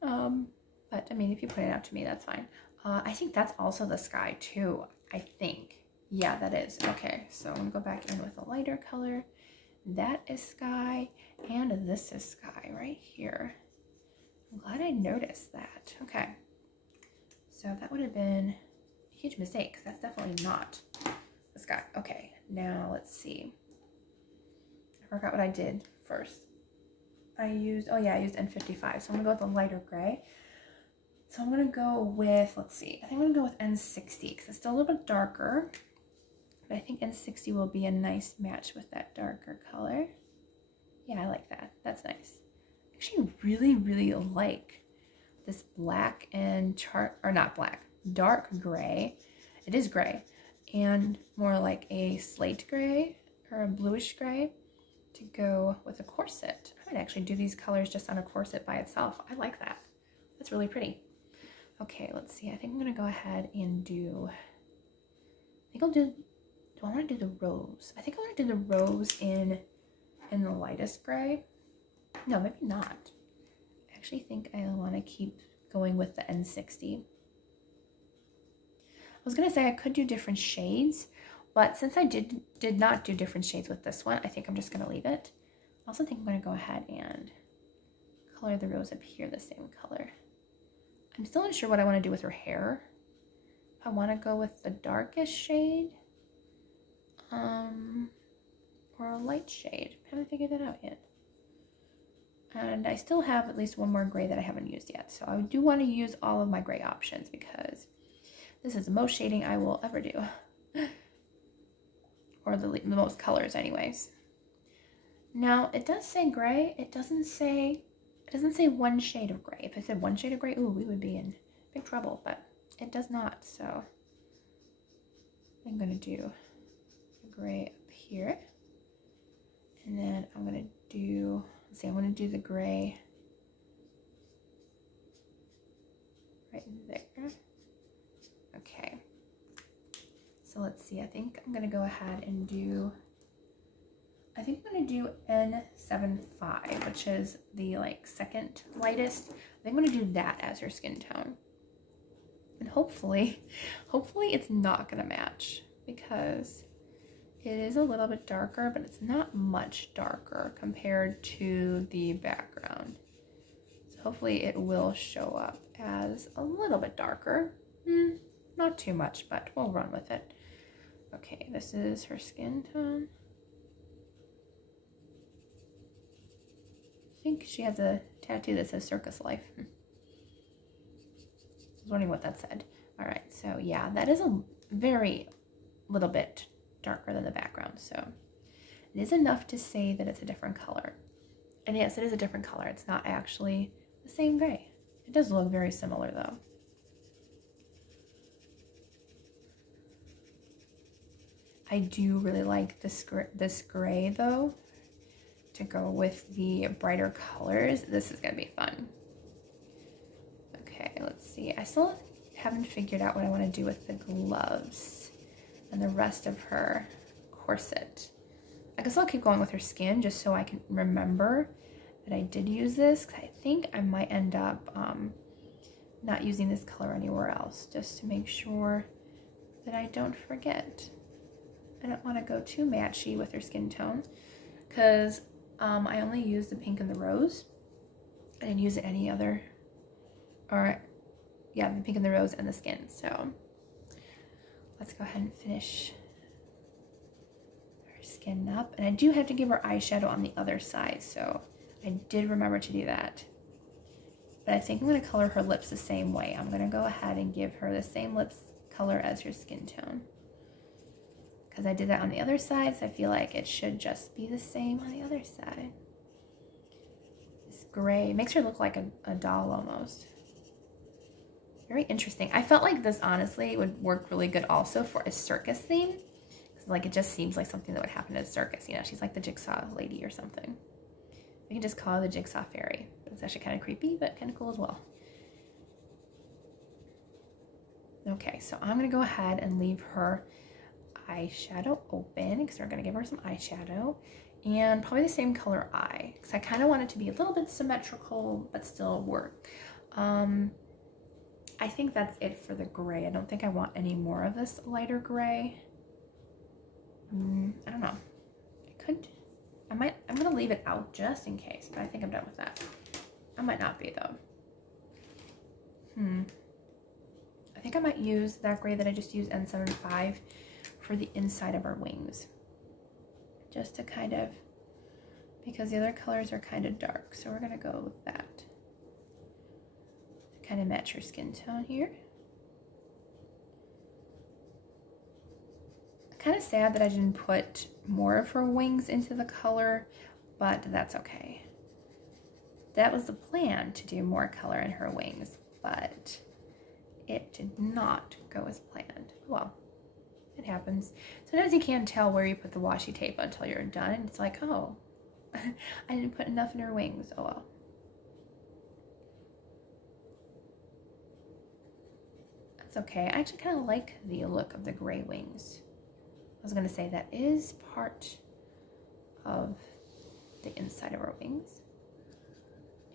But I mean, if you point it out to me, that's fine. I think that's also the sky too. I think. Yeah, that is. Okay, so I'm gonna go back in with a lighter color. That is sky, and this is sky right here. I'm glad I noticed that. Okay, so that would have been a huge mistake because that's definitely not the sky. Okay, now let's see. I forgot what I did first. I used N55, so I'm gonna go with a lighter gray. So I'm gonna go with, let's see, I think I'm gonna go with N60 because it's still a little bit darker, but I think N60 will be a nice match with that darker color. Yeah, I like that. That's nice. I actually really like this black and dark gray. It is gray, and more like a slate gray or a bluish gray to go with a corset. I might actually do these colors just on a corset by itself. I like that. That's really pretty. Okay, let's see. I think I'm gonna go ahead and do, do I want to do the rose? I think I want to do the rose in the lightest gray. No, maybe not. I actually think I want to keep going with the N60. I was gonna say I could do different shades, but since I did not do different shades with this one, I think I'm just gonna leave it. I also think I'm gonna go ahead and color the rose up here the same color. I'm still unsure what I want to do with her hair. If I want to go with the darkest shade, or a light shade. I haven't figured that out yet. And I still have at least one more gray that I haven't used yet. So I do want to use all of my gray options because this is the most shading I will ever do. Or the most colors anyways. Now it does say gray. It doesn't say one shade of gray. If it said one shade of gray, ooh, we would be in big trouble, but it does not. So I'm gonna do a gray up here. And then I'm gonna do, let's see, I'm gonna do the gray right there. Okay. So let's see, I think I'm gonna go ahead and do, I think I'm gonna do N75, which is the like second lightest. I think I'm gonna do that as her skin tone. And hopefully it's not gonna match because it is a little bit darker, but it's not much darker compared to the background. So hopefully it will show up as a little bit darker. Not too much, but we'll run with it. Okay, this is her skin tone. I think she has a tattoo that says Circus Life. I was wondering what that said. All right, so yeah, that is a very little bit darker than the background, so it is enough to say that it's a different color. And yes, it is a different color. It's not actually the same gray. It does look very similar though. I do really like this gray though to go with the brighter colors. This is gonna be fun. Okay, let's see. I still haven't figured out what I want to do with the gloves and the rest of her corset. I guess I'll keep going with her skin just so I can remember that I did use this, 'cause I think I might end up not using this color anywhere else, just to make sure that I don't forget. I don't want to go too matchy with her skin tone, because I only used the pink and the rose. I didn't use any other, or yeah, the pink and the rose and the skin. So let's go ahead and finish her skin up. And I do have to give her eyeshadow on the other side, so I did remember to do that. But I think I'm going to color her lips the same way. I'm going to go ahead and give her the same lips color as her skin tone, because I did that on the other side, so I feel like it should just be the same on the other side. This gray makes her look like a doll almost. Very interesting. I felt like this honestly would work really good also for a circus theme, because like it just seems like something that would happen at a circus. You know, she's like the jigsaw lady or something. We can just call her the jigsaw fairy. It's actually kind of creepy, but kind of cool as well. Okay, so I'm going to go ahead and leave her eyeshadow open, because we're going to give her some eyeshadow, and probably the same color eye, because I kind of want it to be a little bit symmetrical but still work. I think that's it for the gray. I don't think I want any more of this lighter gray. I don't know. I'm going to leave it out just in case, but I think I'm done with that. I might not be though. I think I might use that gray that I just used, N75, for the inside of our wings. Just to kind of, because the other colors are kind of dark, so we're gonna go with that. To kind of match her skin tone here. Kind of sad that I didn't put more of her wings into the color, but that's okay. That was the plan, to do more color in her wings, but it did not go as planned. Well, it happens. Sometimes you can't tell where you put the washi tape until you're done, and it's like, oh, I didn't put enough in her wings. Oh well. That's okay. I actually kind of like the look of the gray wings. I was going to say that is part of the inside of our wings.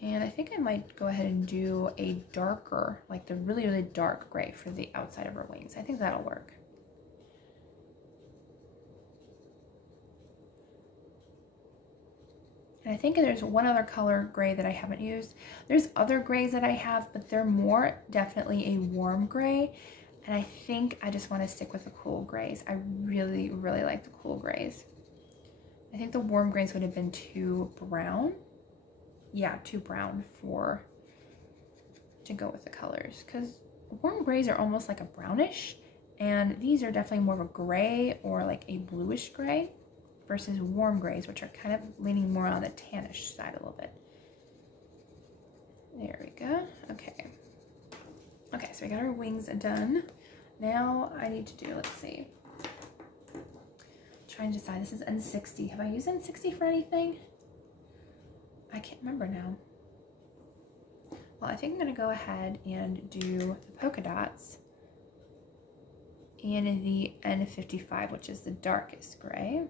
And I think I might go ahead and do a darker, like the really, really dark gray for the outside of her wings. I think that'll work. And I think there's one other color gray that I haven't used. There's other grays that I have, but they're more definitely a warm gray. And I think I just want to stick with the cool grays. I really, really like the cool grays. I think the warm grays would have been too brown. Yeah, too brown to go with the colors, because warm grays are almost like a brownish, and these are definitely more of a gray or like a bluish gray versus warm grays, which are kind of leaning more on the tannish side a little bit. There we go. Okay. Okay, so we got our wings done. Now I need to do, let's see. Try and decide, this is N60. Have I used N60 for anything? I can't remember now. Well, I think I'm gonna go ahead and do the polka dots in the N55, which is the darkest gray.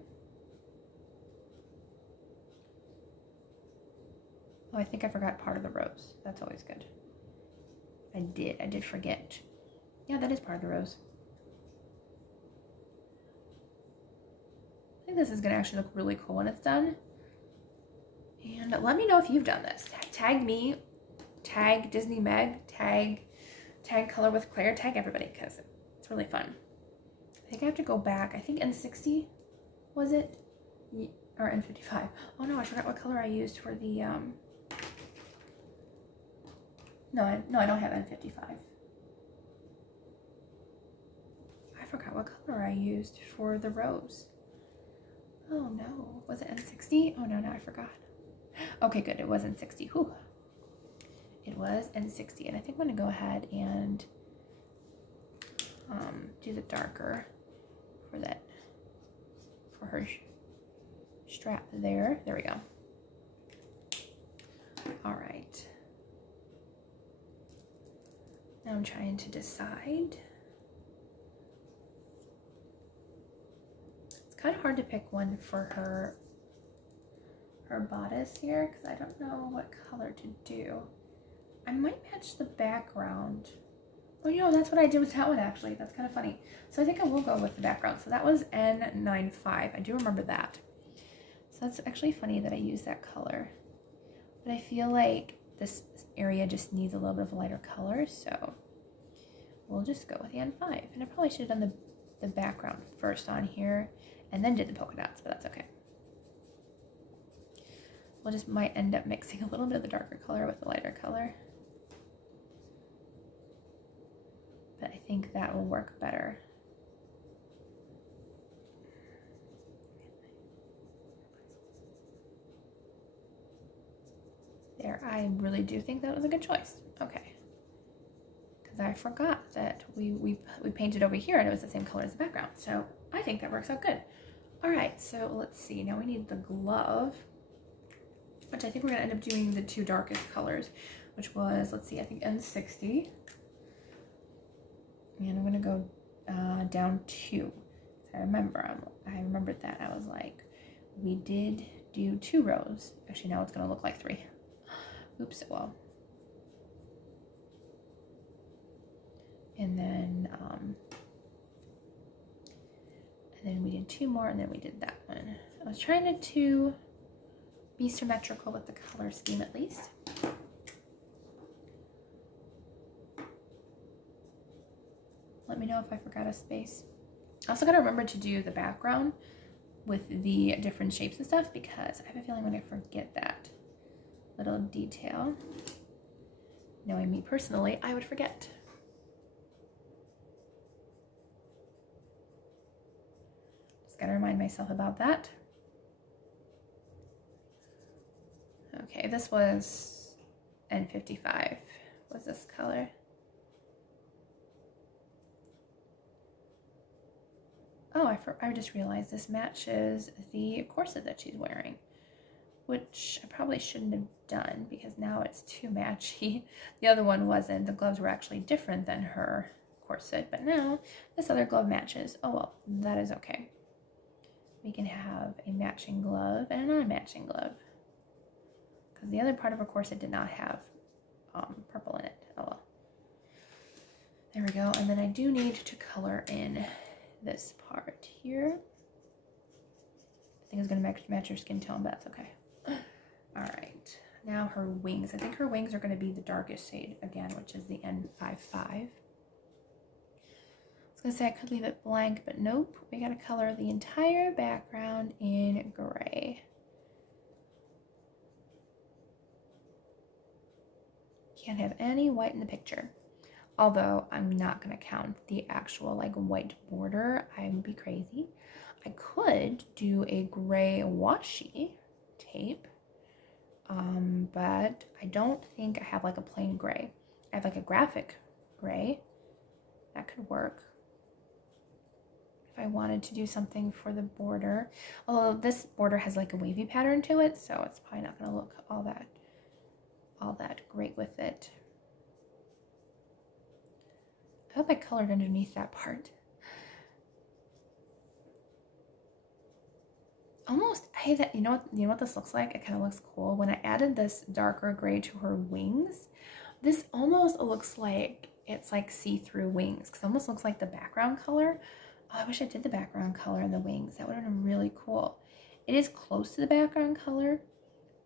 Oh, I think I forgot part of the rose. That's always good. I did forget. Yeah, that is part of the rose. I think this is gonna actually look really cool when it's done. And let me know if you've done this. Tag me, tag Disney Meg, tag Color with Claire, tag everybody, because it's really fun. I think I have to go back. I think N60, was it? Or N55. Oh no, I forgot what color I used for the, No, I don't have N55. I forgot what color I used for the rose. Oh no, was it N60? Oh no, I forgot. Okay, good, it was N60. Whew. It was N60, and I think I'm gonna go ahead and do the darker for that, for her strap there. There we go. All right. Now I'm trying to decide. It's kind of hard hard to pick one for her bodice here because I don't know what color to do. I might match the background. Oh, you know, that's what I did with that one actually. That's kind of funny. So I think I will go with the background. So that was N95. I do remember that. So that's actually funny that I used that color. But I feel like this area just needs a little bit of a lighter color, so we'll just go with the N5. And I probably should have done the background first on here and then did the polka dots, but that's okay. We'll just might end up mixing a little bit of the darker color with the lighter color. But I think that will work better. There, I really do think that was a good choice. Okay. Because I forgot that we painted over here and it was the same color as the background. So I think that works out good. All right, so let's see. Now we need the glove, which I think we're gonna end up doing the two darkest colors, which was, let's see, I think N60. And I'm gonna go down 2. I remembered that. I was like, we did do 2 rows. Actually, now it's gonna look like 3. Oops, well. And then we did 2 more, and then we did that one. I was trying to be symmetrical with the color scheme at least. Let me know if I forgot a space. I also gotta remember to do the background with the different shapes and stuff because I have a feeling when I forget that little detail, knowing me personally, I would forget. Just gotta remind myself about that. Okay, this was N55. Was this color? Oh, I just realized this matches the corset that she's wearing, which I probably shouldn't have done because now it's too matchy. The other one wasn't. The gloves were actually different than her corset, but now this other glove matches. Oh well, that is okay. We can have a matching glove and a non-matching glove because the other part of her corset did not have purple in it. Oh well. There we go. And then I do need to color in this part here. I think it's gonna match her skin tone, but that's okay. All right, now her wings. I think her wings are gonna be the darkest shade again, which is the N55. I was gonna say I could leave it blank, but nope. We gotta color the entire background in gray. Can't have any white in the picture. Although I'm not gonna count the actual like white border, I would be crazy. I could do a gray washi tape, but I don't think I have like a plain gray. I have like a graphic gray. That could work. If I wanted to do something for the border, although this border has like a wavy pattern to it, so it's probably not gonna look all that great with it. I hope I colored underneath that part. Almost, I hate that, you know what this looks like? It kind of looks cool. When I added this darker gray to her wings, this almost looks like it's like see-through wings, because it almost looks like the background color. Oh, I wish I did the background color in the wings. That would have been really cool. It is close to the background color,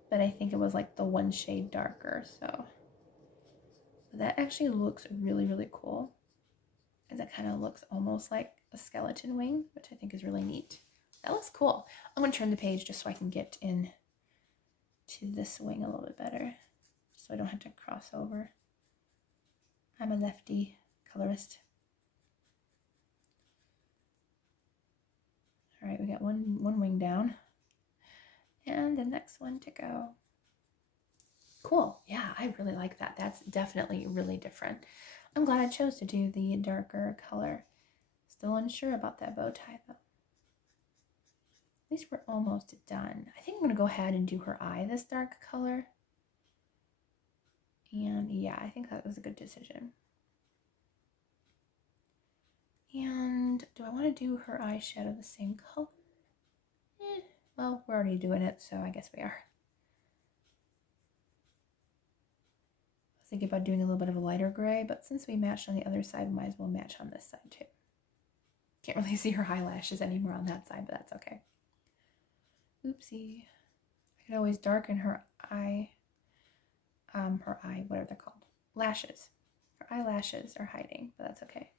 but I think it was like the one shade darker, so that actually looks really, really cool. And that kind of looks almost like a skeleton wing, which I think is really neat. That looks cool. I'm going to turn the page just so I can get in to this wing a little bit better, so I don't have to cross over. I'm a lefty colorist. All right, we got one wing down, and the next one to go. Cool. Yeah, I really like that. That's definitely really different. I'm glad I chose to do the darker color. Still unsure about that bow tie though. At least we're almost done. I think I'm gonna go ahead and do her eye this dark color. And yeah, I think that was a good decision. And do I want to do her eyeshadow the same color? Well, we're already doing it, so I guess we are. I was thinking about doing a little bit of a lighter gray, but since we matched on the other side, we might as well match on this side too. Can't really see her eyelashes anymore on that side, but that's okay. Oopsie. I could always darken her eye, what are they called? Lashes. Her eyelashes are hiding, but that's okay.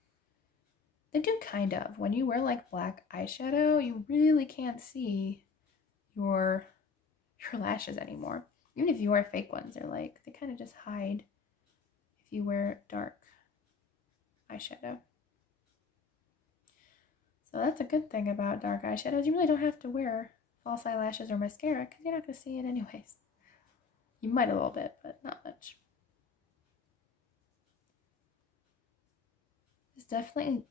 They do kind of. When you wear like black eyeshadow, you really can't see your lashes anymore. Even if you wear fake ones, they kind of just hide if you wear dark eyeshadow. So that's a good thing about dark eyeshadows. You really don't have to wear false eyelashes or mascara because you're not going to see it anyways. You might a little bit, but not much.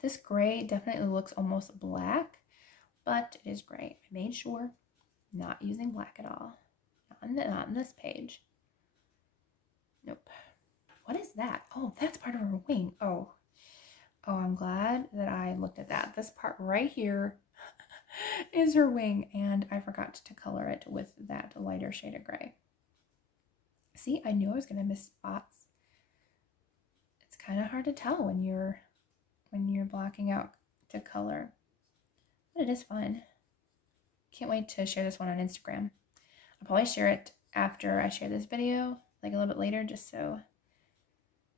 This gray definitely looks almost black, but it is gray. I made sure not using black at all. Not on this page. Nope. What is that? Oh, that's part of her wing. Oh, I'm glad that I looked at that. This part right here is her wing, and I forgot to color it with that lighter shade of gray. See, I knew I was going to miss spots. It's kind of hard to tell when you're blocking out to color, but it is fun. Can't wait to share this one on Instagram. I'll probably share it after I share this video, like a little bit later, just so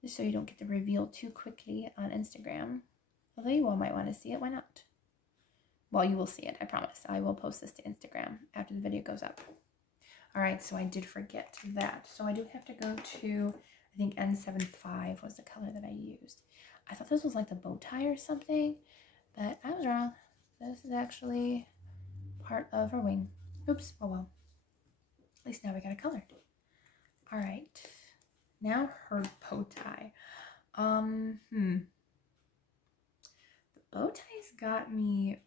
you don't get the reveal too quickly on Instagram. Although you all might want to see it, why not? Well, you will see it, I promise. I will post this to Instagram after the video goes up. All right, so I did forget that. So I do have to go to, I think N75 was the color that I used. I thought this was like the bow tie or something, but I was wrong. This is actually part of her wing. Oops, oh well. At least now we got it colored. All right, now her bow tie. The bow ties got me,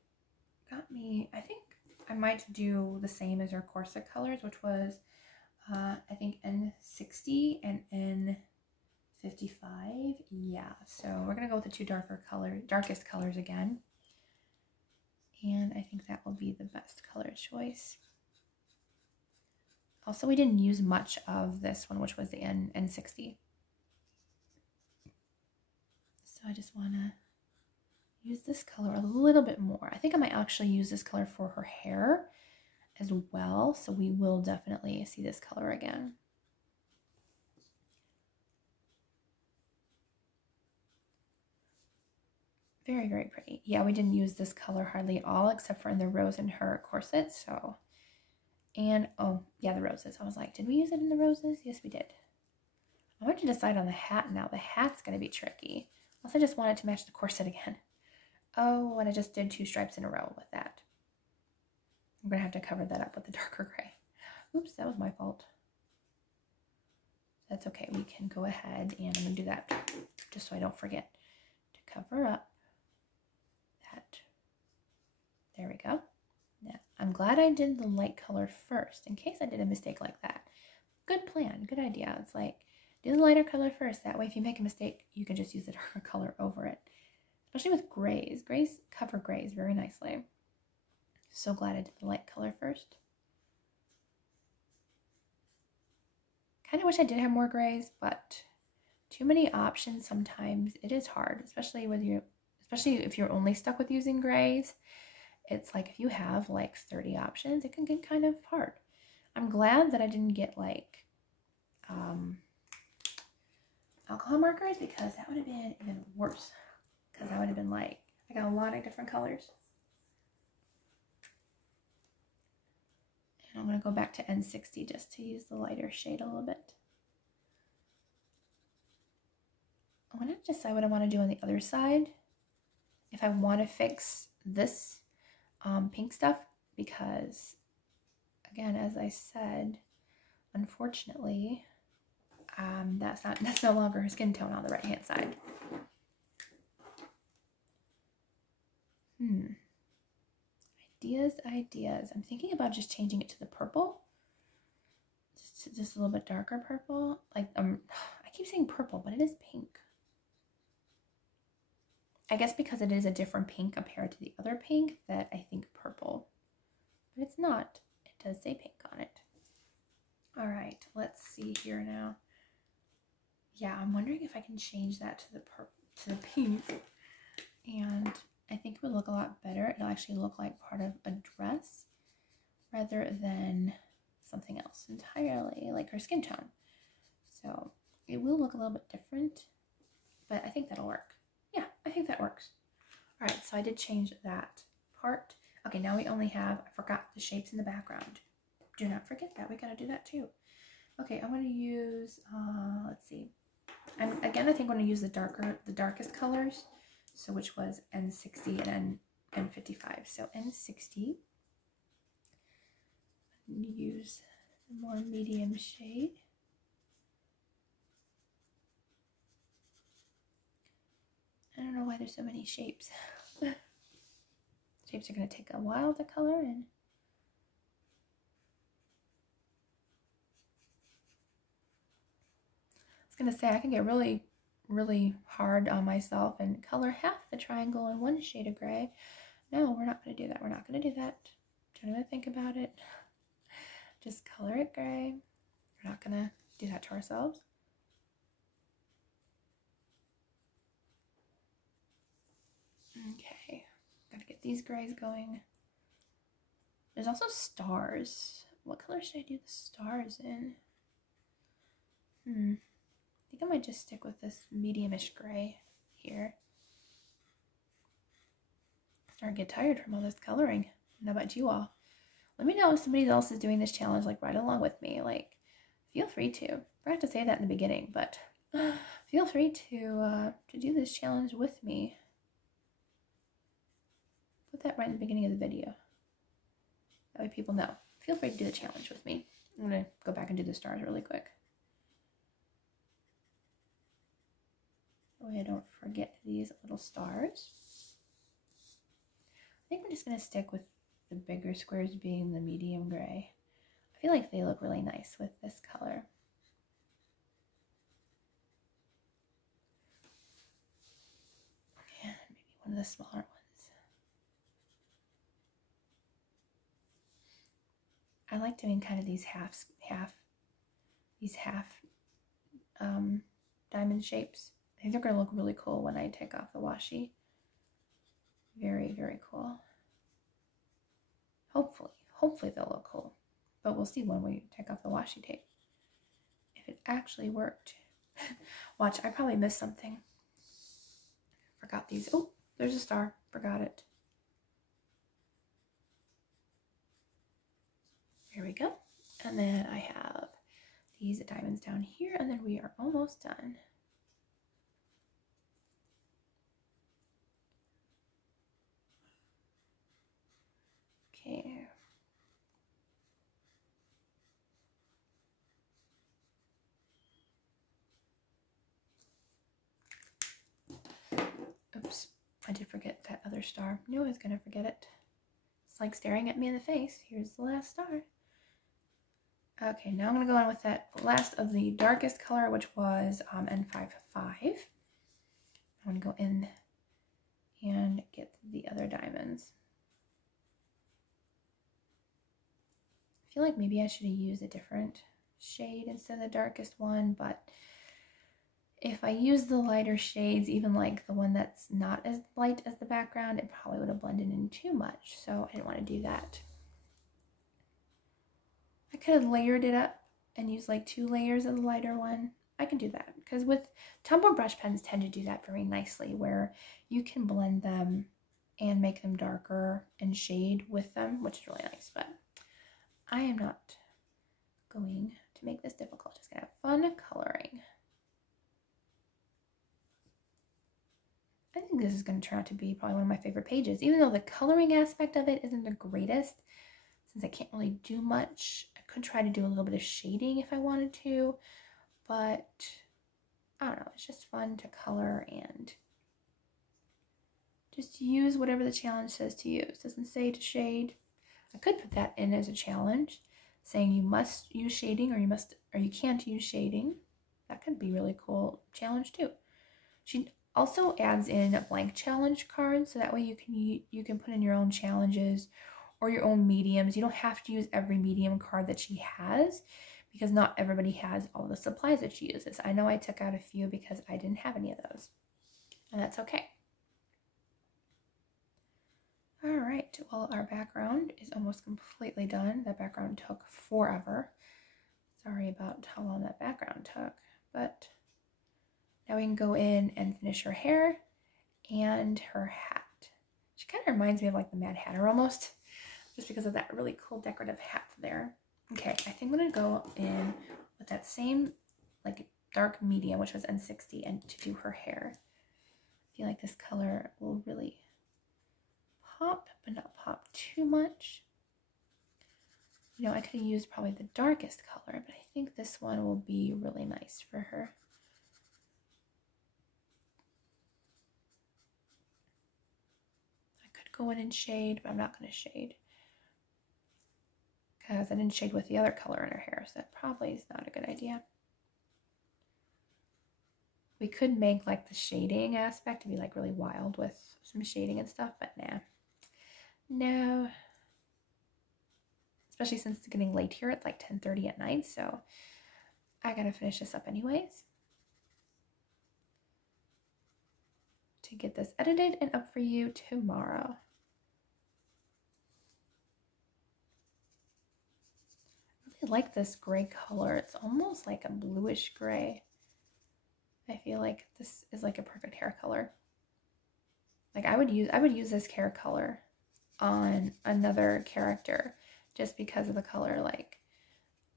I think I might do the same as her corset colors, which was, I think N60 and N55. Yeah, so we're gonna go with the two darkest colors again. And I think that will be the best color choice. Also, we didn't use much of this one, which was the N60. So I just want to use this color a little bit more. I think I might actually use this color for her hair as well. So we will definitely see this color again. Very, very pretty. Yeah, we didn't use this color hardly at all, except for in the rose in her corset. So, and oh yeah, the roses. I was like, did we use it in the roses? Yes, we did. I want to decide on the hat now. The hat's going to be tricky. Also, I just wanted to match the corset again. Oh, and I just did 2 stripes in a row with that. I'm going to have to cover that up with the darker gray. Oops, that was my fault. That's okay. We can go ahead and I'm going to do that just so I don't forget to cover up that. There we go. Now, I'm glad I did the light color first in case I did a mistake like that. Good plan. Good idea. It's like, do the lighter color first. That way, if you make a mistake, you can just use the darker color over it. Especially with grays. Grays cover grays very nicely. So glad I did the light color first. Kind of wish I did have more grays, but too many options sometimes. It is hard, especially if you're only stuck with using grays. It's like if you have like 30 options, it can get kind of hard. I'm glad that I didn't get like alcohol markers, because that would have been even worse. Because I would have been like, I got a lot of different colors. And I'm going to go back to N60 just to use the lighter shade a little bit. I want to decide what I want to do on the other side. If I want to fix this pink stuff, because again, as I said, unfortunately, that's no longer her skin tone on the right hand side. Ideas. I'm thinking about just changing it to the purple. Just a little bit darker purple. Like, I keep saying purple, but it is pink. I guess because it is a different pink compared to the other pink that I think purple. But it's not. It does say pink on it. All right, let's see here now. Yeah, I'm wondering if I can change that to the pink, and I think it would look a lot better. It'll actually look like part of a dress rather than something else entirely, like her skin tone. So it will look a little bit different, but I think that'll work. Yeah, I think that works. All right, so I did change that part. Okay, now we only have, I forgot the shapes in the background. Do not forget that, we gotta do that too. Okay, I'm gonna use, let's see. I think I'm gonna use the darkest colors. So which was N60 and N55. So N60, use the more medium shade. I don't know why there's so many shapes. Shapes are going to take a while to color in. I was going to say, I can get really, really hard on myself and color half the triangle in one shade of gray. No, we're not going to do that. We're not going to do that. Don't even think about it. Just color it gray. We're not going to do that to ourselves. Okay, gotta get these grays going. There's also stars. What color should I do the stars in? I think I might just stick with this medium-ish gray here. I'm starting to get tired from all this coloring. How about you all? Let me know if somebody else is doing this challenge like right along with me. Like, feel free to. I forgot to say that in the beginning, but feel free to do this challenge with me. Put that right in the beginning of the video. That way people know. Feel free to do the challenge with me. I'm going to go back and do the stars really quick. That way I don't forget these little stars. I think we're just going to stick with the bigger squares being the medium gray. I feel like they look really nice with this color. And maybe one of the smaller ones. I like doing kind of these half diamond shapes. I think they're going to look really cool when I take off the washi. Very, very cool. Hopefully they'll look cool. But we'll see when we take off the washi tape. If it actually worked. Watch, I probably missed something. Forgot these. Oh, there's a star. Forgot it. Here we go. And then I have these diamonds down here, and then we are almost done. Okay. Oops, I did forget that other star. Knew I was gonna forget it. It's like staring at me in the face. Here's the last star. Okay, now I'm going to go on with that last of the darkest color, which was N55. I'm going to go in and get the other diamonds. I feel like maybe I should have used a different shade instead of the darkest one, but if I use the lighter shades, even like the one that's not as light as the background, it probably would have blended in too much, so I didn't want to do that. I could have layered it up and used like 2 layers of the lighter one. I can do that because with tumbled brush pens tend to do that very nicely, where you can blend them and make them darker and shade with them, which is really nice. But I am not going to make this difficult. Just gonna have fun coloring. I think this is going to turn out to be probably one of my favorite pages, even though the coloring aspect of it isn't the greatest. Since I can't really do much, I could try to do a little bit of shading if I wanted to, but I don't know, it's just fun to color and just use whatever the challenge says to use. It doesn't say to shade. I could put that in as a challenge, saying you must use shading or you can't use shading. That could be a really cool challenge too. She also adds in a blank challenge card, so that way you can put in your own challenges, or your own mediums. You don't have to use every medium card that she has because not everybody has all the supplies that she uses. I know I took out a few because I didn't have any of those, and that's okay. All right, well, our background is almost completely done. That background took forever. Sorry about how long that background took, but now we can go in and finish her hair and her hat. She kind of reminds me of like the Mad Hatter almost, just because of that really cool decorative hat there. Okay, I think I'm gonna go in with that same like dark medium, which was N60, and to do her hair. I feel like this color will really pop, but not pop too much. You know, I could have used probably the darkest color, but I think this one will be really nice for her. I could go in and shade, but I'm not going to shade because I didn't shade with the other color in her hair, so that probably is not a good idea. We could make like the shading aspect to be like really wild with some shading and stuff, but nah. No. Especially since it's getting late here. It's like 10:30 at night, so I gotta finish this up anyways to get this edited and up for you tomorrow. I really like this gray color. It's almost like a bluish gray. I feel like this is like a perfect hair color. Like I would use this hair color on another character just because of the color. Like,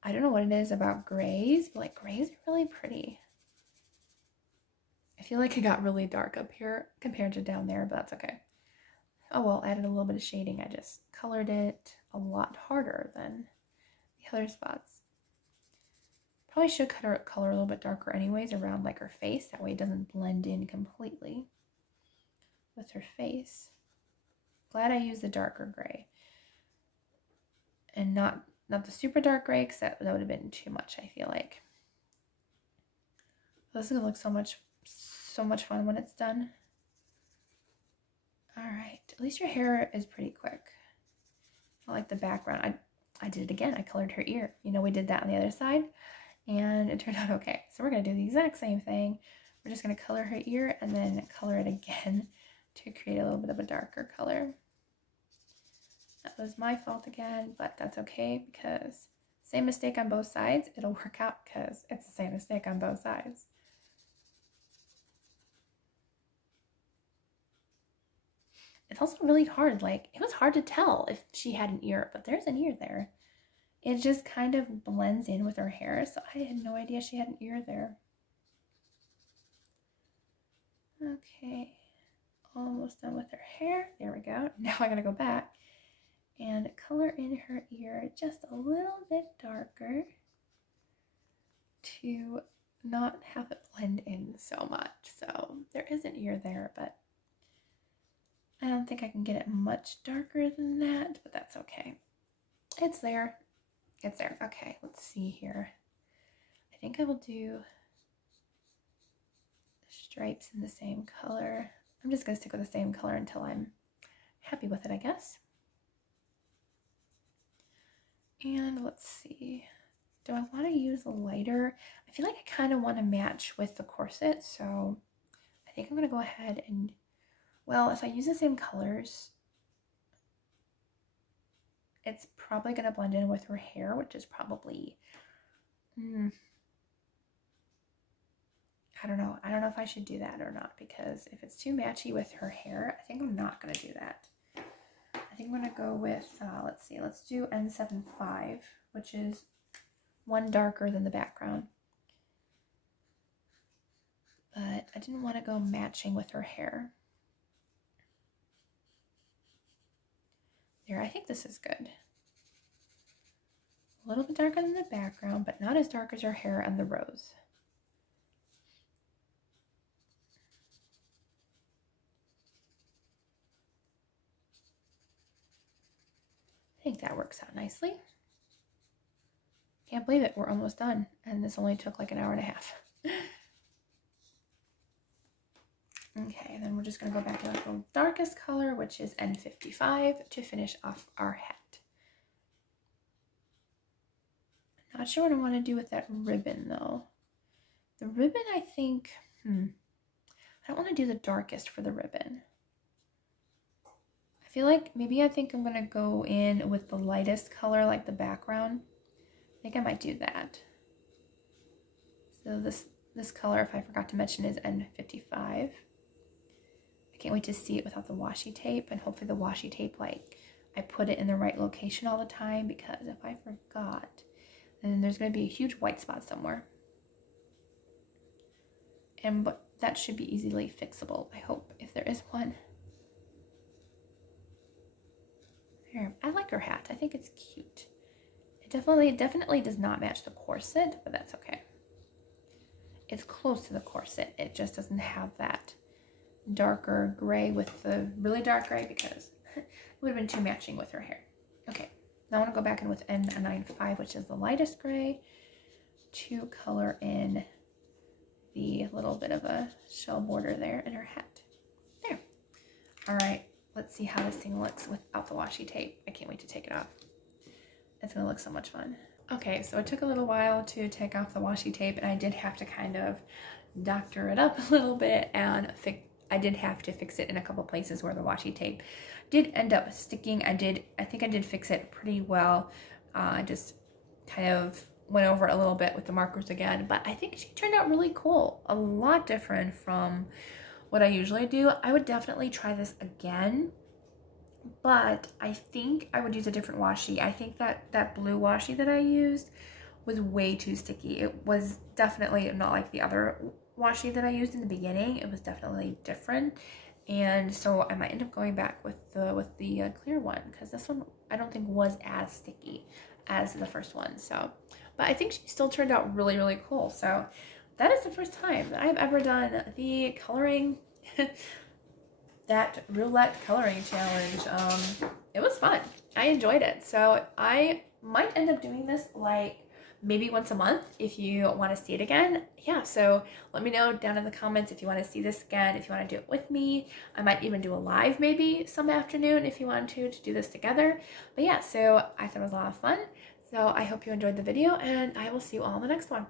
I don't know what it is about grays, but like grays are really pretty. I feel like it got really dark up here compared to down there, but that's okay. Oh well, added a little bit of shading. I just colored it a lot harder than the other spots. Probably should cut her color a little bit darker anyways around like her face. That way it doesn't blend in completely with her face. Glad I used the darker gray and not the super dark gray, because that would have been too much, I feel like. This is gonna look so much fun when it's done. All right, at least your hair is pretty quick. I like the background. I did it again. I colored her ear. You know, we did that on the other side and it turned out okay. So we're gonna do the exact same thing. We're just gonna color her ear and then color it again to create a little bit of a darker color. That was my fault again, but that's okay because same mistake on both sides. It'll work out because it's the same mistake on both sides. It's also really hard. Like, it was hard to tell if she had an ear, but there's an ear there. It just kind of blends in with her hair, so I had no idea she had an ear there. Okay, almost done with her hair. There we go. Now I gotta go back and color in her ear just a little bit darker to not have it blend in so much. So there is an ear there, but I don't think I can get it much darker than that, but that's okay. It's there. It's there. Okay, let's see here. I think I will do the stripes in the same color. I'm just going to stick with the same color until I'm happy with it, I guess. And let's see. Do I want to use a lighter? I feel like I kind of want to match with the corset, so I think I'm going to go ahead and, well, if I use the same colors, it's probably going to blend in with her hair, which is probably, I don't know. I don't know if I should do that or not, because if it's too matchy with her hair, I think I'm not going to do that. I think I'm going to go with, let's see, let's do N75, which is one darker than the background. But I didn't want to go matching with her hair. There, I think this is good. A little bit darker than the background, but not as dark as her hair and the rose. I think that works out nicely. Can't believe it, we're almost done, and this only took like an hour and a half. Okay, and then we're just going to go back to the darkest color, which is N55, to finish off our hat. Not sure what I want to do with that ribbon, though. The ribbon, I think, I don't want to do the darkest for the ribbon. I feel like maybe I think I'm going to go in with the lightest color, like the background. I think I might do that. So this color, if I forgot to mention, is N55. I can't wait to see it without the washi tape, and hopefully the washi tape, like, I put it in the right location all the time, because if I forgot, then there's going to be a huge white spot somewhere. But that should be easily fixable, I hope, if there is one. Here, I like her hat. I think it's cute. It definitely does not match the corset, but that's okay. It's close to the corset. It just doesn't have that darker gray with the really dark gray, because it would have been too matching with her hair. Okay, now I want to go back in with N95, which is the lightest gray, to color in the little bit of a shell border there in her hat. There. All right, let's see how this thing looks without the washi tape. I can't wait to take it off. It's gonna look so much fun. Okay, so it took a little while to take off the washi tape, and I did have to kind of doctor it up a little bit, and I did have to fix it in a couple places where the washi tape did end up sticking. I think I did fix it pretty well. I just kind of went over it a little bit with the markers again, but I think she turned out really cool. A lot different from what I usually do. I would definitely try this again, but I think I would use a different washi. I think that blue washi that I used was way too sticky. It was definitely not like the other washi that I used in the beginning. It was definitely different, and so I might end up going back with the clear one, because this one I don't think was as sticky as the first one. So, but I think she still turned out really, really cool. So that is the first time that I've ever done the coloring that roulette coloring challenge. It was fun. I enjoyed it. So I might end up doing this like maybe once a month if you want to see it again. Yeah, so let me know down in the comments if you want to see this again, if you want to do it with me. I might even do a live maybe some afternoon if you want to do this together. But yeah, so I thought it was a lot of fun. So I hope you enjoyed the video, and I will see you all in the next one.